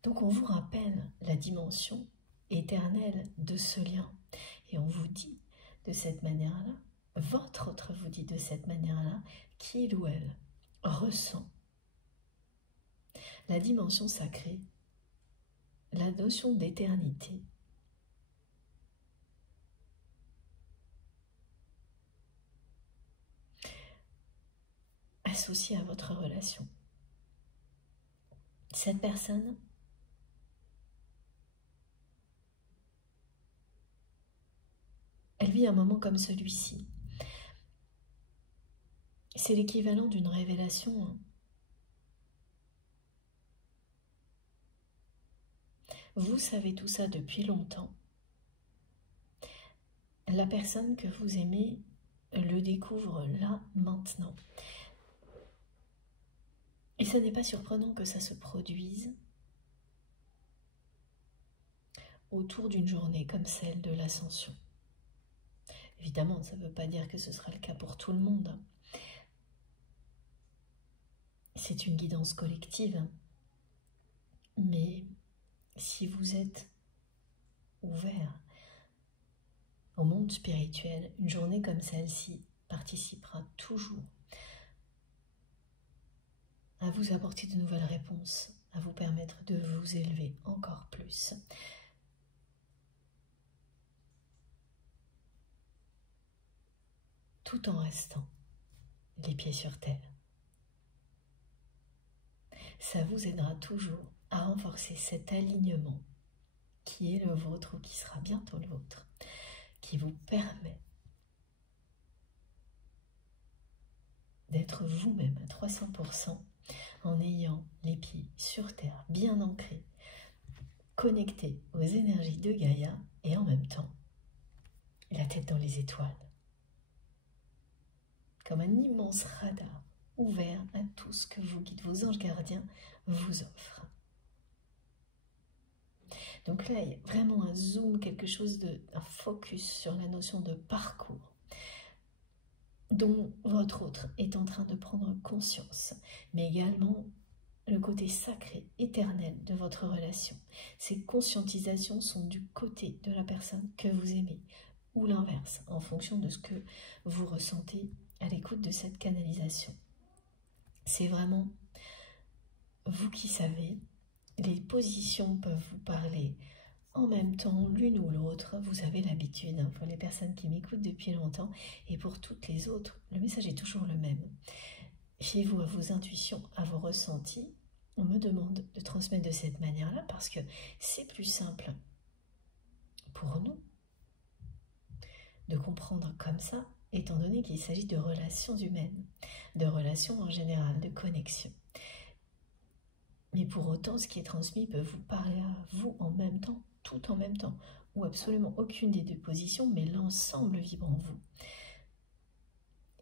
Donc on vous rappelle la dimension éternelle de ce lien. Et on vous dit de cette manière-là, votre autre vous dit de cette manière-là, qu'il ou elle ressent la dimension sacrée, la notion d'éternité, associée à votre relation. Cette personne elle vit un moment comme celui-ci. C'est l'équivalent d'une révélation. Vous savez tout ça depuis longtemps. La personne que vous aimez le découvre là, maintenant. Et ce n'est pas surprenant que ça se produise autour d'une journée comme celle de l'ascension. Évidemment, ça ne veut pas dire que ce sera le cas pour tout le monde. C'est une guidance collective. Mais si vous êtes ouvert au monde spirituel, une journée comme celle-ci participera toujours à vous apporter de nouvelles réponses, à vous permettre de vous élever encore plus. Tout en restant les pieds sur terre. Ça vous aidera toujours à renforcer cet alignement qui est le vôtre ou qui sera bientôt le vôtre, qui vous permet d'être vous-même à 300% en ayant les pieds sur terre, bien ancrés, connectés aux énergies de Gaïa et en même temps la tête dans les étoiles. Comme un immense radar ouvert à tout ce que vos guides, vos anges gardiens vous offrent. Donc là, il y a vraiment un zoom, quelque chose un focus sur la notion de parcours dont votre autre est en train de prendre conscience, mais également le côté sacré, éternel de votre relation. Ces conscientisations sont du côté de la personne que vous aimez, ou l'inverse, en fonction de ce que vous ressentez à l'écoute de cette canalisation. C'est vraiment vous qui savez, les positions peuvent vous parler en même temps, l'une ou l'autre, vous avez l'habitude, hein, pour les personnes qui m'écoutent depuis longtemps, et pour toutes les autres, le message est toujours le même. Fiez-vous à vos intuitions, à vos ressentis. On me demande de transmettre de cette manière-là parce que c'est plus simple pour nous de comprendre comme ça, étant donné qu'il s'agit de relations humaines, de relations en général, de connexion. Mais pour autant, ce qui est transmis peut vous parler à vous en même temps, tout en même temps, ou absolument aucune des deux positions, mais l'ensemble vibre en vous.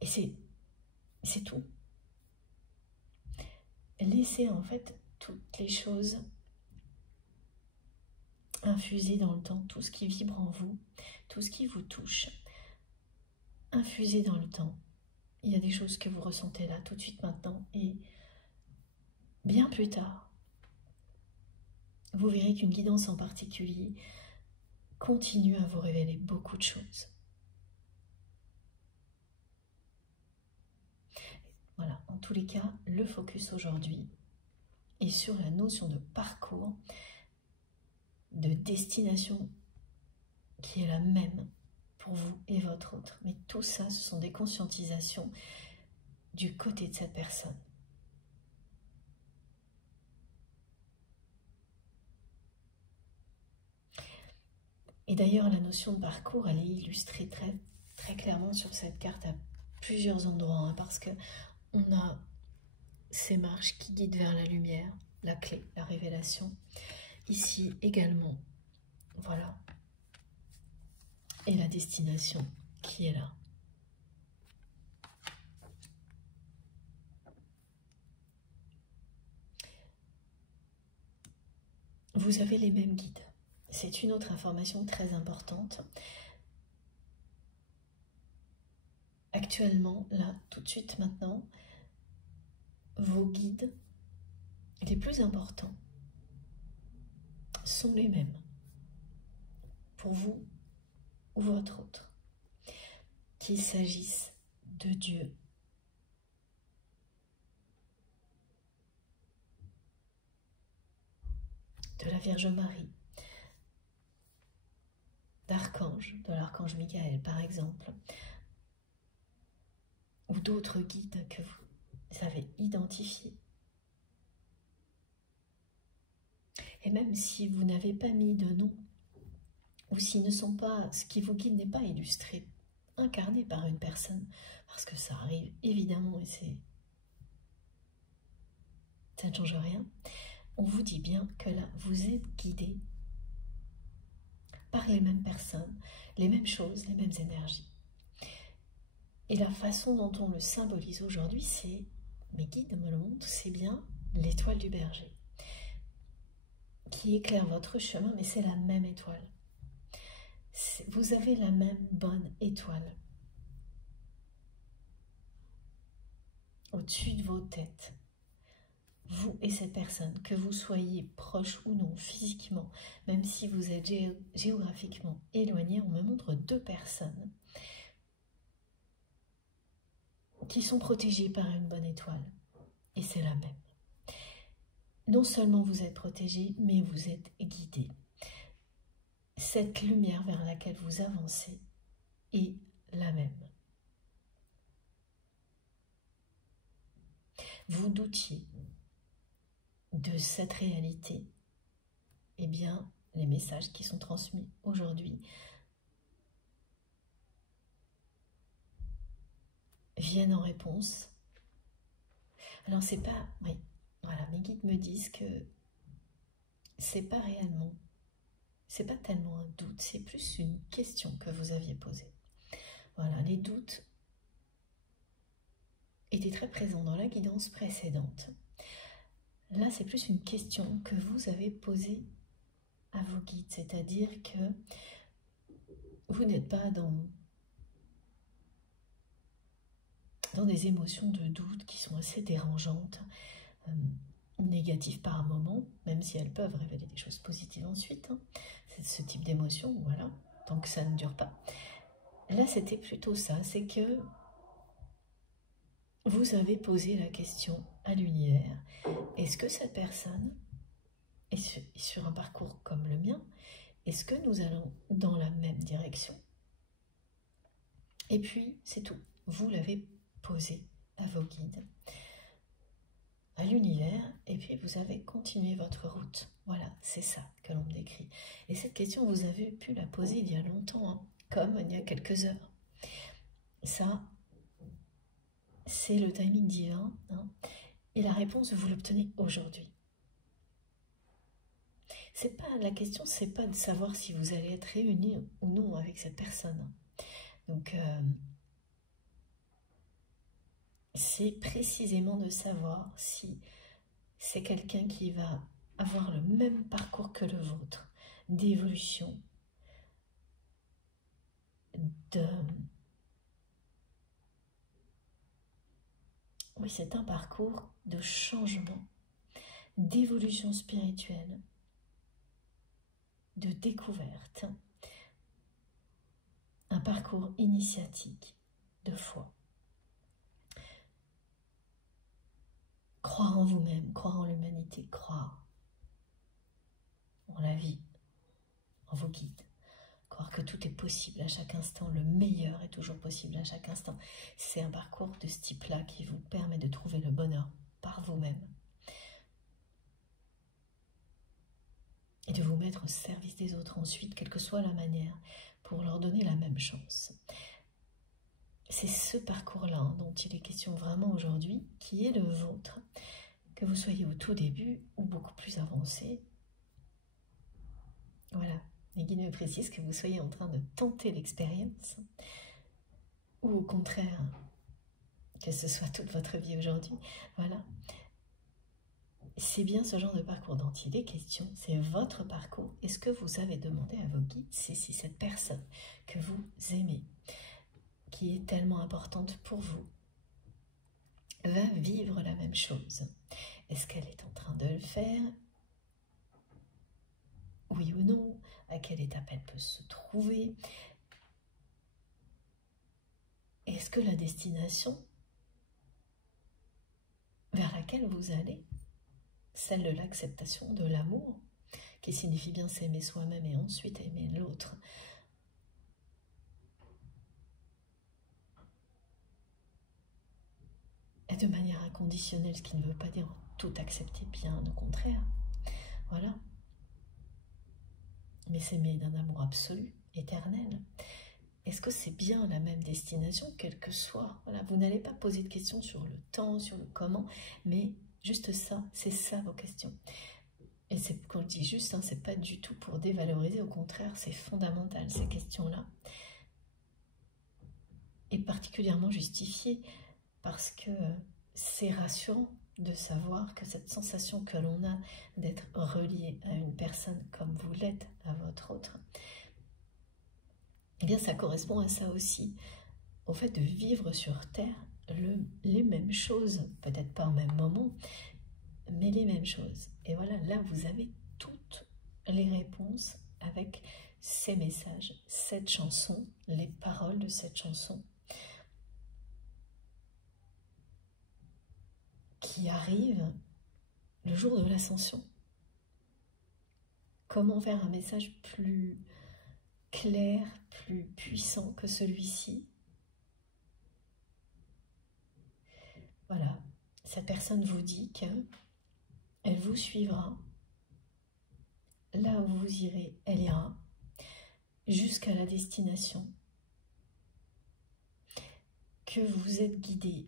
Et c'est tout. Laissez en fait toutes les choses infuser dans le temps, tout ce qui vibre en vous, tout ce qui vous touche, infuser dans le temps. il y a des choses que vous ressentez là, tout de suite maintenant, et bien plus tard, vous verrez qu'une guidance en particulier continue à vous révéler beaucoup de choses. Voilà, en tous les cas, le focus aujourd'hui est sur la notion de parcours, de destination qui est la même pour vous et votre autre. Mais tout ça, ce sont des conscientisations du côté de cette personne. Et d'ailleurs, la notion de parcours, elle est illustrée très clairement sur cette carte à plusieurs endroits, hein, parce que on a ces marches qui guident vers la lumière, la clé, la révélation. Ici également, voilà. Et la destination qui est là. Vous avez les mêmes guides. C'est une autre information très importante. Actuellement, là, tout de suite maintenant, vos guides les plus importants sont les mêmes pour vous ou votre autre. Qu'il s'agisse de Dieu, de la Vierge Marie, d'archanges, de l'archange Michael par exemple, ou d'autres guides que vous avez identifiés. Et même si vous n'avez pas mis de nom, ou s'ils ne sont pas, ce qui vous guide n'est pas illustré, incarné par une personne, parce que ça arrive évidemment et ça ne change rien, on vous dit bien que là, vous êtes guidé par les mêmes personnes, les mêmes choses, les mêmes énergies. Et la façon dont on le symbolise aujourd'hui, c'est, mes guides me le montrent, c'est bien l'étoile du berger, qui éclaire votre chemin, mais c'est la même étoile. Vous avez la même bonne étoile au-dessus de vos têtes. Vous et cette personne, que vous soyez proche ou non physiquement, même si vous êtes géographiquement éloigné, on me montre deux personnes qui sont protégées par une bonne étoile. Et c'est la même. Non seulement vous êtes protégé, mais vous êtes guidé. Cette lumière vers laquelle vous avancez est la même. Vous doutiez de cette réalité, eh bien, les messages qui sont transmis aujourd'hui viennent en réponse. Alors c'est pas, oui, voilà, mes guides me disent que c'est pas réellement, c'est pas tellement un doute, c'est plus une question que vous aviez posée. Voilà, les doutes étaient très présents dans la guidance précédente. Là, c'est plus une question que vous avez posée à vos guides, c'est-à-dire que vous n'êtes pas dans des émotions de doute qui sont assez dérangeantes, négatives par moment, même si elles peuvent révéler des choses positives ensuite. Hein. C'est ce type d'émotion, voilà, tant que ça ne dure pas. Là, c'était plutôt ça, c'est que vous avez posé la question à l'univers, est-ce que cette personne est sur un parcours comme le mien? Est-ce que nous allons dans la même direction? Et puis, c'est tout. Vous l'avez posé à vos guides, à l'univers, et puis vous avez continué votre route. Voilà, c'est ça que l'on me décrit. Et cette question, vous avez pu la poser il y a longtemps, hein, comme il y a quelques heures. Ça, c'est le timing divin, hein, et la réponse, vous l'obtenez aujourd'hui. C'est pas la question, c'est pas de savoir si vous allez être réunis ou non avec cette personne. Donc, c'est précisément de savoir si c'est quelqu'un qui va avoir le même parcours que le vôtre, d'évolution, Oui, c'est un parcours de changement, d'évolution spirituelle, de découverte, un parcours initiatique de foi. Croire en vous-même, croire en l'humanité, croire en la vie, en vos guides. Croire que tout est possible à chaque instant, le meilleur est toujours possible à chaque instant. C'est un parcours de ce type-là qui vous permet de trouver le bonheur par vous-même et de vous mettre au service des autres ensuite, quelle que soit la manière, pour leur donner la même chance. C'est ce parcours-là dont il est question vraiment aujourd'hui, qui est le vôtre, que vous soyez au tout début ou beaucoup plus avancé. Voilà. Les guides me précisent que vous soyez en train de tenter l'expérience ou au contraire, que ce soit toute votre vie aujourd'hui. Voilà. C'est bien ce genre de parcours dont il est question, c'est votre parcours. Et ce que vous avez demandé à vos guides, c'est si cette personne que vous aimez, qui est tellement importante pour vous, va vivre la même chose. Est-ce qu'elle est en train de le faire? Oui ou non? À quelle étape elle peut se trouver? Est-ce que la destination vers laquelle vous allez, celle de l'acceptation, de l'amour, qui signifie bien s'aimer soi-même et ensuite aimer l'autre, et de manière inconditionnelle, ce qui ne veut pas dire tout accepter, bien au contraire, voilà. Mais s'aimer d'un amour absolu, éternel. Est-ce que c'est bien la même destination, quelle que soit? Voilà, vous n'allez pas poser de questions sur le temps, sur le comment, mais juste ça, c'est ça vos questions. Et quand je dis juste, hein, c'est pas du tout pour dévaloriser, au contraire, c'est fondamental ces questions-là. Et particulièrement justifié parce que c'est rassurant de savoir que cette sensation que l'on a d'être relié à une personne comme vous l'êtes à votre autre, eh bien ça correspond à ça aussi, au fait de vivre sur Terre les mêmes choses, peut-être pas au même moment, mais les mêmes choses. Et voilà, là vous avez toutes les réponses avec ces messages, cette chanson, les paroles de cette chanson, qui arrive le jour de l'ascension. Comment faire un message plus clair, plus puissant que celui-ci? Voilà, cette personne vous dit qu'elle vous suivra, là où vous irez, elle ira, jusqu'à la destination, que vous êtes guidé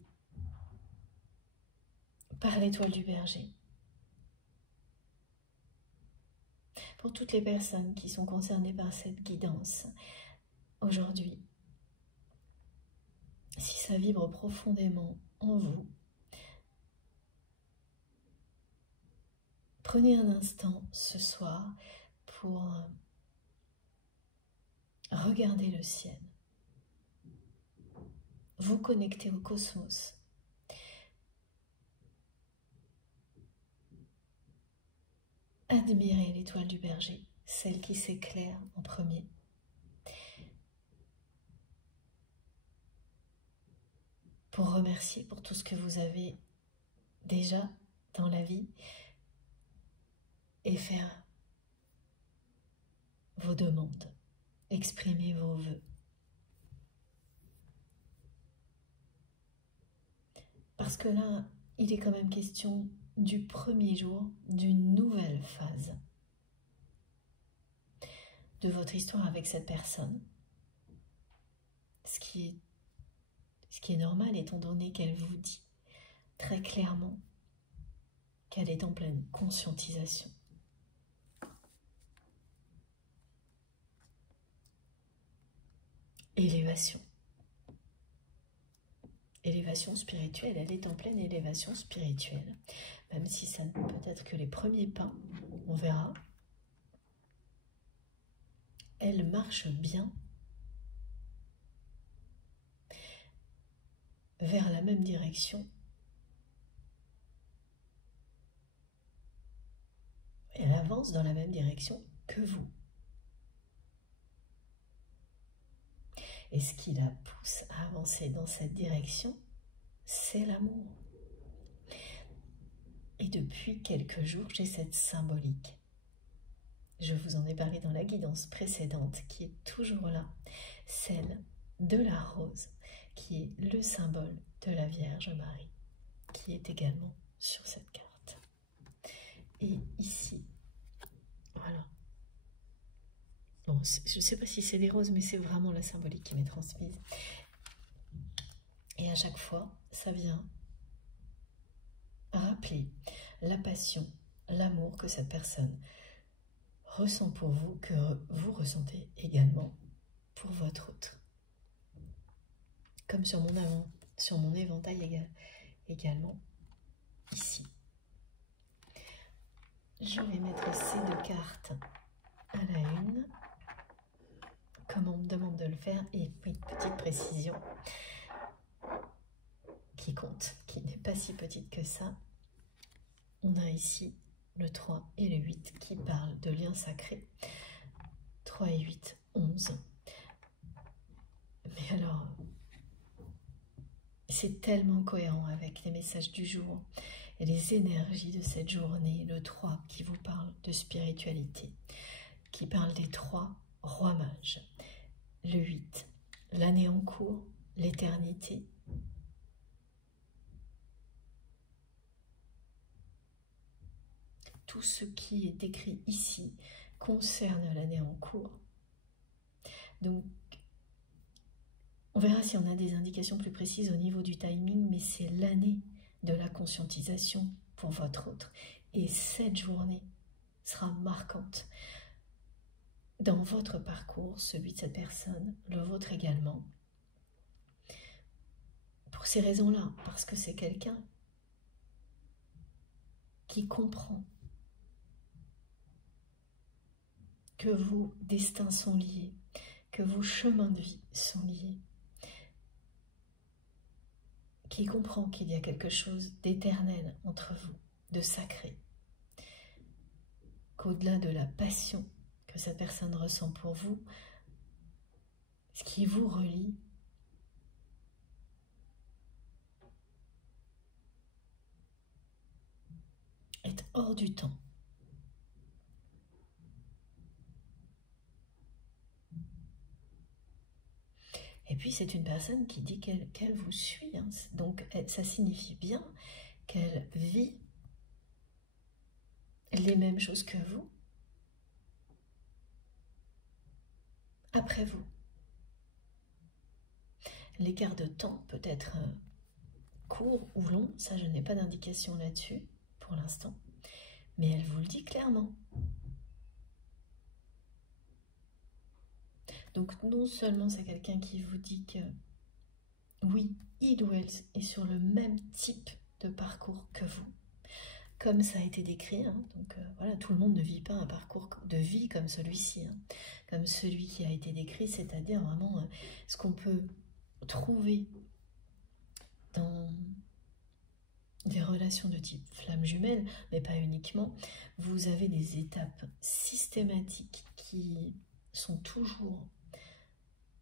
par l'étoile du berger. Pour toutes les personnes qui sont concernées par cette guidance, aujourd'hui, si ça vibre profondément en vous, prenez un instant ce soir pour regarder le ciel, vous connecter au cosmos, admirez l'étoile du berger, celle qui s'éclaire en premier. Pour remercier pour tout ce que vous avez déjà dans la vie et faire vos demandes, exprimer vos vœux. Parce que là, il est quand même question du premier jour d'une nouvelle phase de votre histoire avec cette personne. Ce qui est normal étant donné qu'elle vous dit très clairement qu'elle est en pleine conscientisation. Élévation. Élévation spirituelle, elle est en pleine élévation spirituelle. Même si ça ne peut être que les premiers pas, on verra. Elle marche bien vers la même direction avance dans la même direction que vous. Et ce qui la pousse à avancer dans cette direction, c'est l'amour. Et depuis quelques jours, j'ai cette symbolique. Je vous en ai parlé dans la guidance précédente, qui est toujours là, celle de la rose, qui est le symbole de la Vierge Marie, qui est également sur cette carte. Et ici, voilà. Bon, je ne sais pas si c'est des roses, mais c'est vraiment la symbolique qui m'est transmise. Et à chaque fois, ça vient rappeler la passion, l'amour que cette personne ressent pour vous, que vous ressentez également pour votre autre. Comme sur mon éventail également, ici. Je vais mettre ces deux cartes à la une, comme on me demande de le faire, et une petite précision qui compte, qui n'est pas si petite que ça. On a ici le 3 et le 8 qui parlent de liens sacrés. 3 et 8, 11. Mais alors, c'est tellement cohérent avec les messages du jour et les énergies de cette journée. Le 3 qui vous parle de spiritualité, qui parle des 3 rois mages. Le 8, l'année en cours, l'éternité. Tout ce qui est décrit ici concerne l'année en cours. Donc, on verra si on a des indications plus précises au niveau du timing, mais c'est l'année de la conscientisation pour votre autre. Et cette journée sera marquante dans votre parcours, celui de cette personne, le vôtre également. Pour ces raisons-là, parce que c'est quelqu'un qui comprend que vos destins sont liés, que vos chemins de vie sont liés, qui comprend qu'il y a quelque chose d'éternel entre vous, de sacré, qu'au-delà de la passion que cette personne ressent pour vous, ce qui vous relie est hors du temps. Et puis c'est une personne qui dit qu'elle vous suit, hein. Donc ça signifie bien qu'elle vit les mêmes choses que vous, après vous. L'écart de temps peut être court ou long, ça je n'ai pas d'indication là-dessus pour l'instant, mais elle vous le dit clairement. Donc non seulement c'est quelqu'un qui vous dit que oui, il ou elle est sur le même type de parcours que vous, comme ça a été décrit, hein. Donc voilà, tout le monde ne vit pas un parcours de vie comme celui-ci, hein, comme celui qui a été décrit, c'est-à-dire vraiment ce qu'on peut trouver dans des relations de type flamme jumelle, mais pas uniquement. Vous avez des étapes systématiques qui sont toujours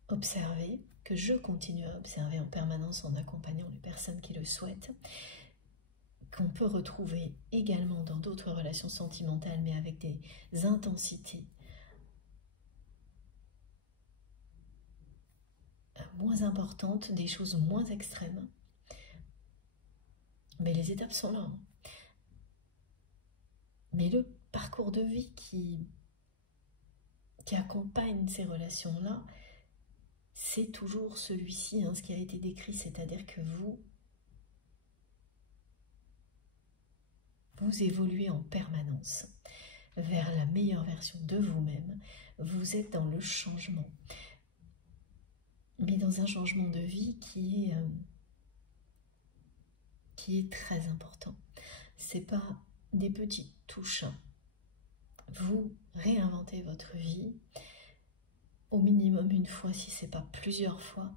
observées, que je continue à observer en permanence en accompagnant les personnes qui le souhaitent, qu'on peut retrouver également dans d'autres relations sentimentales, mais avec des intensités moins importantes, des choses moins extrêmes. Mais les étapes sont là. Mais le parcours de vie qui accompagne ces relations-là, c'est toujours celui-ci, hein, ce qui a été décrit, c'est-à-dire que vous évoluez en permanence vers la meilleure version de vous-même. Vous êtes dans le changement, mais dans un changement de vie qui est très important. C'est pas des petites touches. Vous réinventez votre vie au minimum une fois, si ce n'est pas plusieurs fois.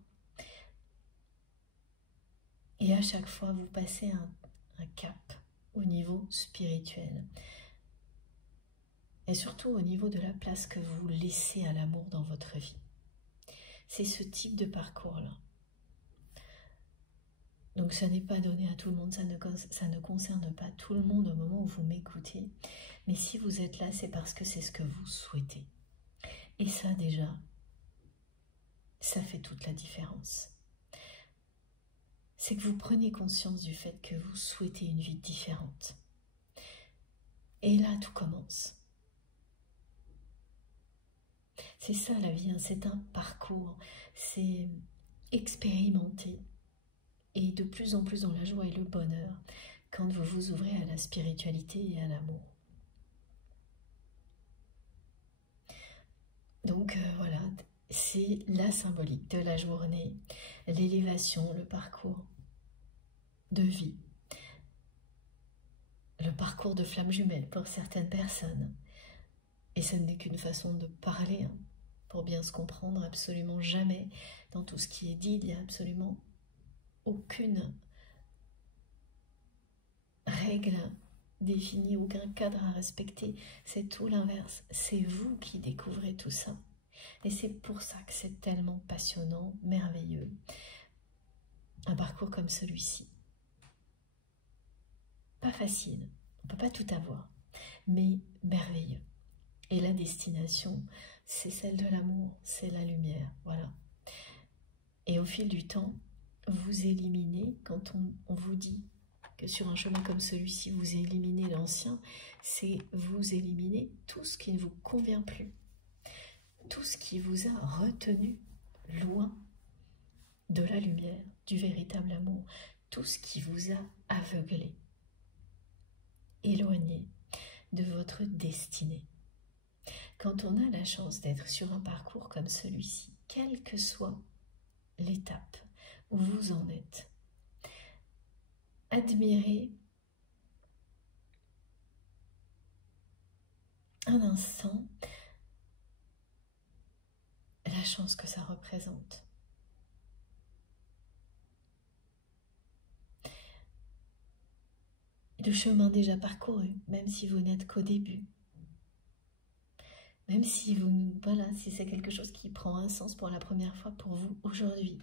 Et à chaque fois, vous passez un cap au niveau spirituel. et surtout au niveau de la place que vous laissez à l'amour dans votre vie. C'est ce type de parcours-là. Donc ça n'est pas donné à tout le monde, ça ne concerne pas tout le monde au moment où vous m'écoutez. Mais si vous êtes là, c'est parce que c'est ce que vous souhaitez. Et ça déjà, ça fait toute la différence. C'est que vous prenez conscience du fait que vous souhaitez une vie différente. Et là, tout commence. C'est ça la vie, hein, c'est un parcours, c'est expérimenter. Et de plus en plus dans la joie et le bonheur quand vous vous ouvrez à la spiritualité et à l'amour. Donc voilà, c'est la symbolique de la journée, l'élévation, le parcours de vie, le parcours de flamme jumelle pour certaines personnes. Et ce n'est qu'une façon de parler, hein, pour bien se comprendre. Absolument jamais dans tout ce qui est dit, il n'y a absolument aucune règle définie, aucun cadre à respecter. C'est tout l'inverse. C'est vous qui découvrez tout ça. Et c'est pour ça que c'est tellement passionnant, merveilleux. Un parcours comme celui-ci. Pas facile, on ne peut pas tout avoir, mais merveilleux. Et la destination, c'est celle de l'amour, c'est la lumière, voilà. Et au fil du temps, vous éliminez, quand on vous dit que sur un chemin comme celui-ci, vous éliminez l'ancien, c'est vous éliminez tout ce qui ne vous convient plus, tout ce qui vous a retenu loin de la lumière, du véritable amour, tout ce qui vous a aveuglé, éloigné de votre destinée. Quand on a la chance d'être sur un parcours comme celui-ci, quelle que soit l'étape où vous en êtes, admirez un instant la chance que ça représente. Le chemin déjà parcouru, même si vous n'êtes qu'au début. Même si voilà, si c'est quelque chose qui prend un sens pour la première fois pour vous aujourd'hui,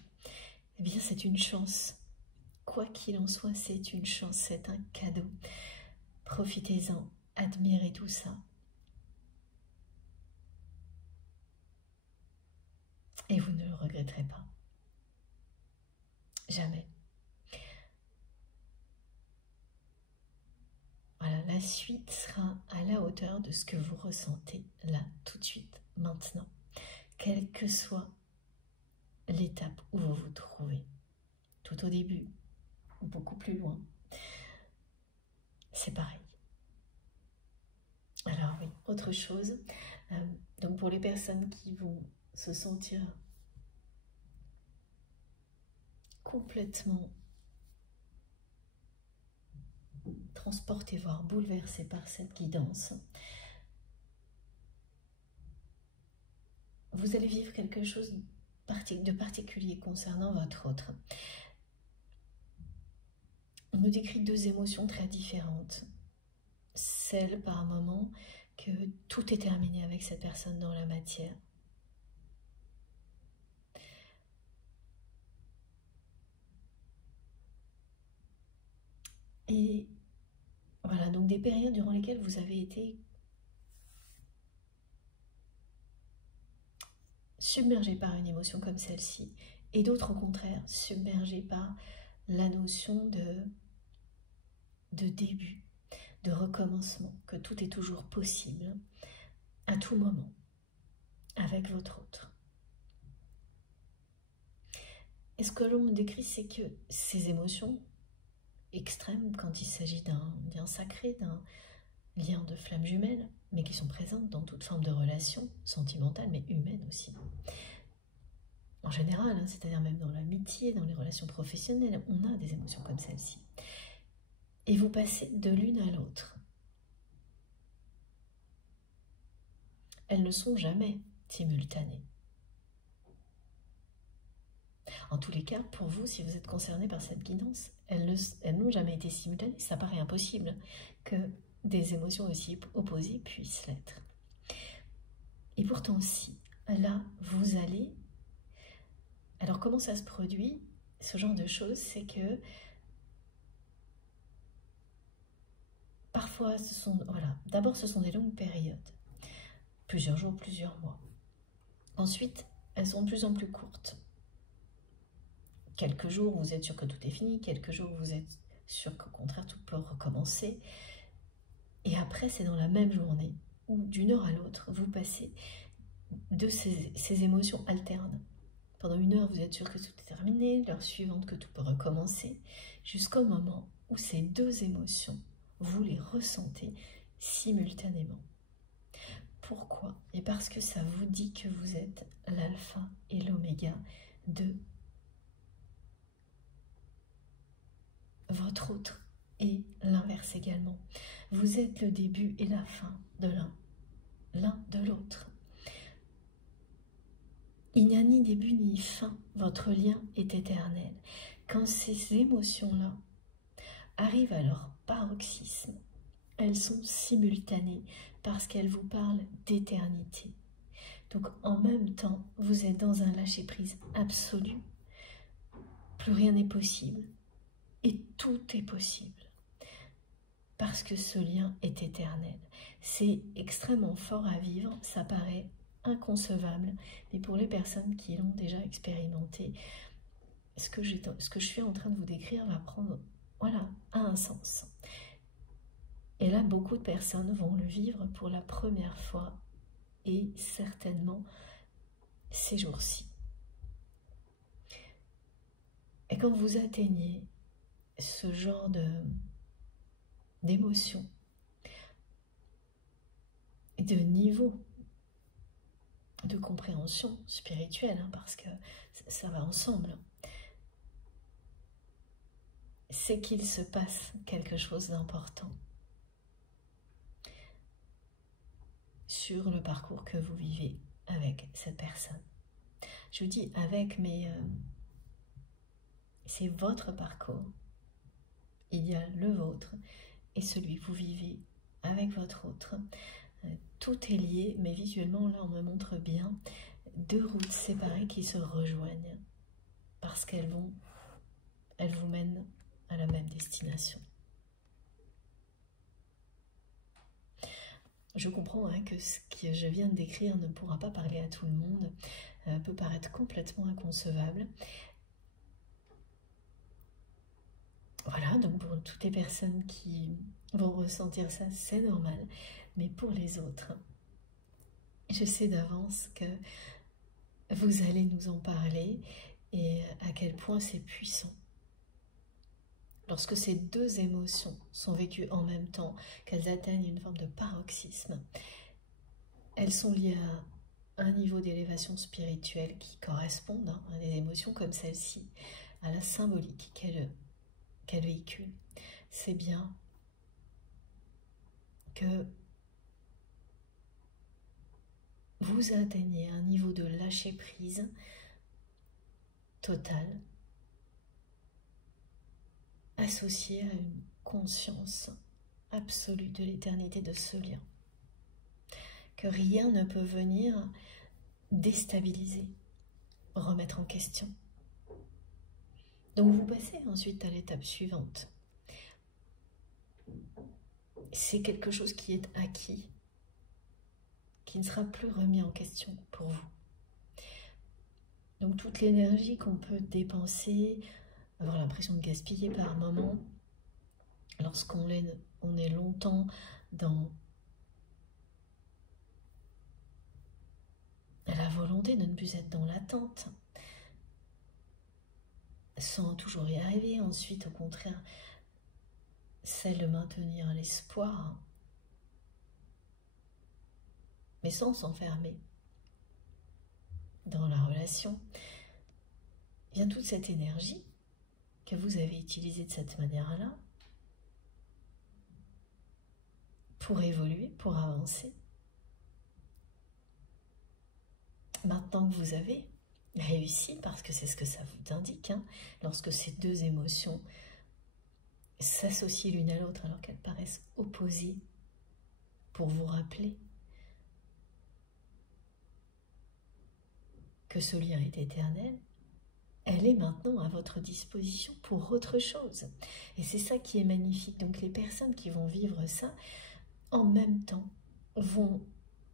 eh bien c'est une chance. Quoi qu'il en soit, c'est une chance, c'est un cadeau. Profitez-en, admirez tout ça. Et vous ne le regretterez pas. Jamais. Voilà, la suite sera à la hauteur de ce que vous ressentez là, tout de suite, maintenant. Quelle que soit l'étape où vous vous trouvez, tout au début, ou beaucoup plus loin, c'est pareil. Alors oui, autre chose, donc pour les personnes qui vont se sentir complètement transportées, voire bouleversées par cette guidance, vous allez vivre quelque chose de particulier concernant votre autre. On nous décrit deux émotions très différentes. Celle par moment que tout est terminé avec cette personne dans la matière. Et voilà, donc des périodes durant lesquelles vous avez été submergé par une émotion comme celle-ci, et d'autres au contraire, submergés par la notion de début, de recommencement, que tout est toujours possible, à tout moment, avec votre autre. Et ce que l'on me décrit, c'est que ces émotions extrêmes, quand il s'agit d'un lien sacré, d'un lien de flamme jumelle, mais qui sont présentes dans toute forme de relation sentimentale, mais humaine aussi. En général, hein, c'est-à-dire même dans l'amitié, dans les relations professionnelles, on a des émotions comme celle-ci. Et vous passez de l'une à l'autre. Elles ne sont jamais simultanées. En tous les cas, pour vous, si vous êtes concerné par cette guidance, elles n'ont jamais été simultanées. Ça paraît impossible que des émotions aussi opposées puissent l'être. Et pourtant si, là, vous allez... Alors comment ça se produit, ce genre de choses? C'est que parfois, voilà, d'abord ce sont des longues périodes, plusieurs jours, plusieurs mois. Ensuite, elles sont de plus en plus courtes. Quelques jours, vous êtes sûr que tout est fini, quelques jours, vous êtes sûr qu'au contraire, tout peut recommencer. Et après, c'est dans la même journée, où d'une heure à l'autre, vous passez de ces émotions alternes. Pendant une heure, vous êtes sûr que tout est terminé, l'heure suivante que tout peut recommencer, jusqu'au moment où ces deux émotions, vous les ressentez simultanément. Pourquoi? Et parce que ça vous dit que vous êtes l'alpha et l'oméga de votre autre et l'inverse également. Vous êtes le début et la fin de l'un de l'autre. Il n'y a ni début ni fin, votre lien est éternel. Quand ces émotions-là arrivent à leur paroxysme, elles sont simultanées parce qu'elles vous parlent d'éternité. Donc en même temps, vous êtes dans un lâcher-prise absolu. Plus rien n'est possible et tout est possible parce que ce lien est éternel. C'est extrêmement fort à vivre, ça paraît inconcevable, mais pour les personnes qui l'ont déjà expérimenté, ce que je suis en train de vous décrire va prendre, voilà, un sens. Et là, beaucoup de personnes vont le vivre pour la première fois et certainement ces jours-ci. Et quand vous atteignez ce genre d'émotion, de niveau de compréhension spirituelle, hein, parce que ça va ensemble, c'est qu'il se passe quelque chose d'important sur le parcours que vous vivez avec cette personne. Je vous dis avec, mais c'est votre parcours. Il y a le vôtre et celui que vous vivez avec votre autre. Tout est lié, mais visuellement, là, on me montre bien deux routes séparées qui se rejoignent parce elles vous mènent à la même destination. Je comprends hein, que ce que je viens de décrire ne pourra pas parler à tout le monde, peut paraître complètement inconcevable. Voilà, donc pour toutes les personnes qui vont ressentir ça, c'est normal. Mais pour les autres, je sais d'avance que vous allez nous en parler et à quel point c'est puissant. Lorsque ces deux émotions sont vécues en même temps, qu'elles atteignent une forme de paroxysme, elles sont liées à un niveau d'élévation spirituelle qui correspond à des émotions comme celle-ci, à la symbolique qu'elle véhicule. C'est bien que vous atteignez un niveau de lâcher-prise total, associé à une conscience absolue de l'éternité de ce lien. Que rien ne peut venir déstabiliser, remettre en question. Donc vous passez ensuite à l'étape suivante. C'est quelque chose qui est acquis, qui ne sera plus remis en question pour vous. Donc toute l'énergie qu'on peut dépenser, avoir l'impression de gaspiller par moment, lorsqu'on est longtemps dans la volonté de ne plus être dans l'attente, sans toujours y arriver, ensuite au contraire, celle de maintenir l'espoir, mais sans s'enfermer dans la relation, vient toute cette énergie que vous avez utilisée de cette manière-là pour évoluer, pour avancer. Maintenant que vous avez réussi, parce que c'est ce que ça vous indique, hein, lorsque ces deux émotions s'associent l'une à l'autre alors qu'elles paraissent opposées, pour vous rappeler que ce lien est éternel, elle est maintenant à votre disposition pour autre chose. Et c'est ça qui est magnifique. Donc les personnes qui vont vivre ça, en même temps, vont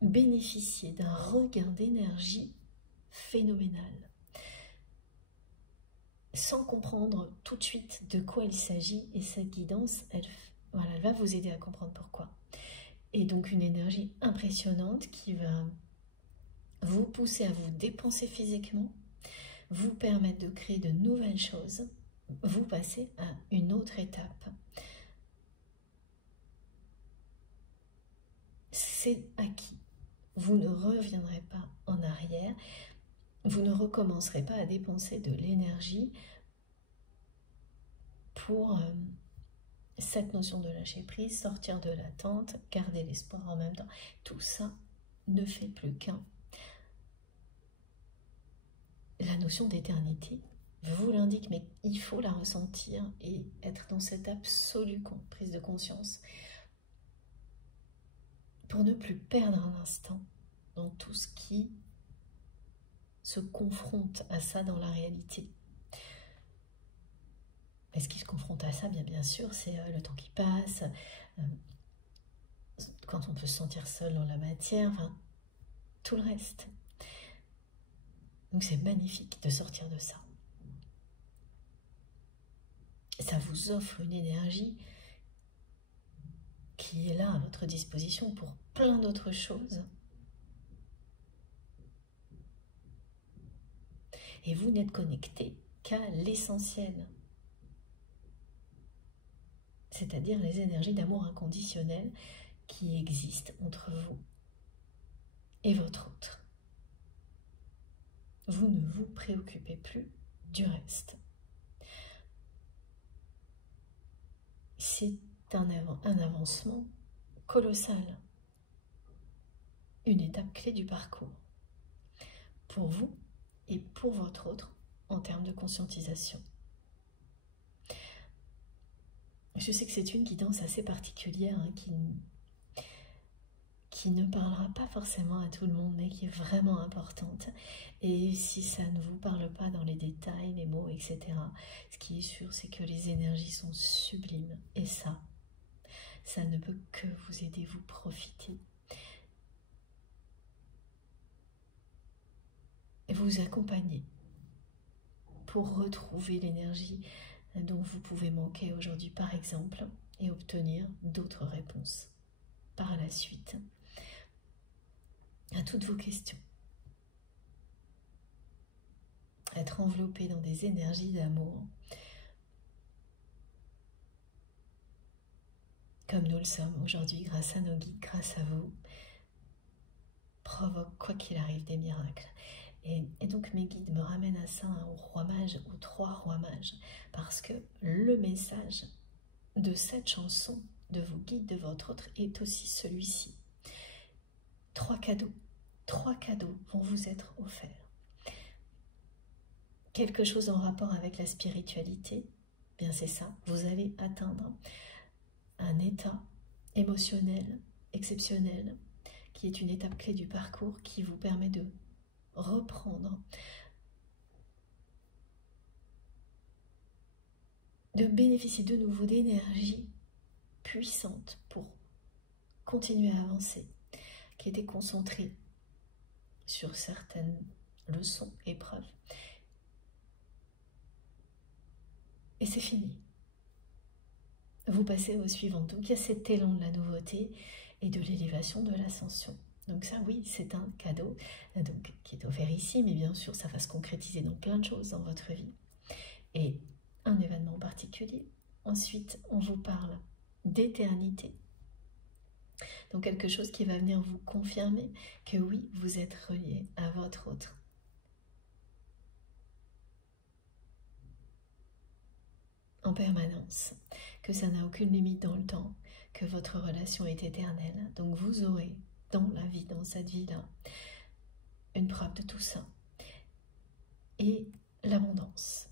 bénéficier d'un regain d'énergie phénoménal. Sans comprendre tout de suite de quoi il s'agit, et cette guidance, elle va vous aider à comprendre pourquoi. Et donc une énergie impressionnante qui va vous pousser à vous dépenser physiquement, vous permettre de créer de nouvelles choses, vous passez à une autre étape. C'est acquis. Vous ne reviendrez pas en arrière, vous ne recommencerez pas à dépenser de l'énergie pour cette notion de lâcher prise, sortir de l'attente, garder l'espoir en même temps. Tout ça ne fait plus qu'un. La notion d'éternité vous l'indique, mais il faut la ressentir et être dans cette absolue prise de conscience pour ne plus perdre un instant dans tout ce qui se confronte à ça dans la réalité. Et ce qui se confronte à ça, bien sûr, c'est le temps qui passe, quand on peut se sentir seul dans la matière, enfin, tout le reste. Donc c'est magnifique de sortir de ça. Ça vous offre une énergie qui est là à votre disposition pour plein d'autres choses. Et vous n'êtes connecté qu'à l'essentiel. C'est-à-dire les énergies d'amour inconditionnel qui existent entre vous et votre autre. Vous ne vous préoccupez plus du reste. C'est un avancement colossal, une étape clé du parcours, pour vous et pour votre autre en termes de conscientisation. Je sais que c'est une guidance assez particulière qui ne parlera pas forcément à tout le monde, mais qui est vraiment importante. Et si ça ne vous parle pas dans les détails, les mots, etc., ce qui est sûr, c'est que les énergies sont sublimes. Et ça ne peut que vous aider, vous profiter. Et vous accompagner pour retrouver l'énergie dont vous pouvez manquer aujourd'hui, par exemple, et obtenir d'autres réponses par la suite à toutes vos questions. Être enveloppé dans des énergies d'amour, comme nous le sommes aujourd'hui, grâce à nos guides, grâce à vous, provoque, quoi qu'il arrive, des miracles. Et donc mes guides me ramènent à ça, aux rois mages, aux 3 rois mages, parce que le message de cette chanson, de vos guides, de votre autre, est aussi celui-ci. 3 cadeaux. 3 cadeaux vont vous être offerts. Quelque chose en rapport avec la spiritualité, bien c'est ça, vous allez atteindre un état émotionnel exceptionnel, qui est une étape clé du parcours, qui vous permet de reprendre, de bénéficier de nouveau d'énergie puissante pour continuer à avancer, qui était concentrée sur certaines leçons, épreuves. Et c'est fini. Vous passez au suivant. Donc il y a cet élan de la nouveauté et de l'élévation, de l'ascension. Donc ça, oui, c'est un cadeau donc, qui est offert ici, mais bien sûr, ça va se concrétiser dans plein de choses dans votre vie. Et un événement particulier. Ensuite, on vous parle d'éternité. Donc quelque chose qui va venir vous confirmer que oui, vous êtes relié à votre autre. En permanence, que ça n'a aucune limite dans le temps, que votre relation est éternelle. Donc vous aurez dans la vie, dans cette vie-là, une preuve de tout ça. Et l'abondance.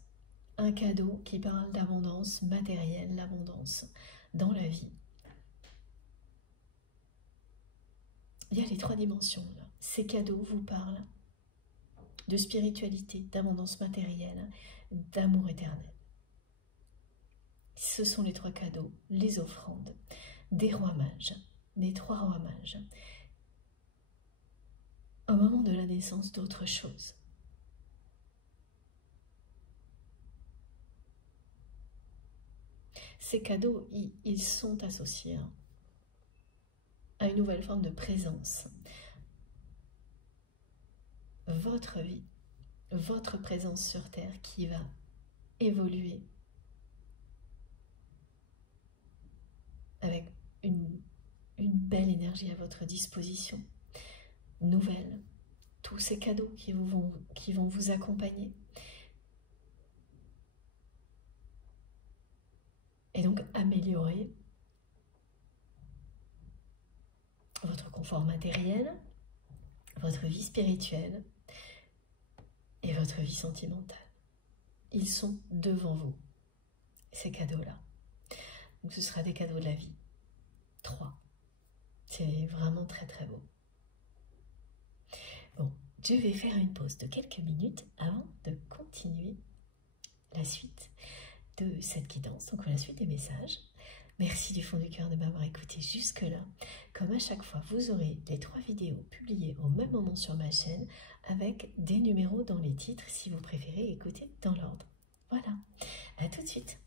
Un cadeau qui parle d'abondance matérielle, l'abondance dans la vie. Il y a les 3 dimensions là. Ces cadeaux vous parlent de spiritualité, d'abondance matérielle, d'amour éternel. Ce sont les 3 cadeaux, les offrandes des rois mages, des 3 rois mages, au moment de la naissance d'autre chose. Ces cadeaux, ils sont associés à une nouvelle forme de présence. Votre vie, votre présence sur Terre qui va évoluer avec une belle énergie à votre disposition, nouvelle, tous ces cadeaux qui vont vous accompagner. Et donc améliorer votre confort matériel, votre vie spirituelle et votre vie sentimentale. Ils sont devant vous, ces cadeaux-là. Donc ce sera des cadeaux de la vie. 3. C'est vraiment très très beau. Bon, je vais faire une pause de quelques minutes avant de continuer la suite de cette guidance, donc la suite des messages. Merci du fond du cœur de m'avoir écouté jusque-là. Comme à chaque fois, vous aurez les 3 vidéos publiées au même moment sur ma chaîne avec des numéros dans les titres si vous préférez écouter dans l'ordre. Voilà, à tout de suite.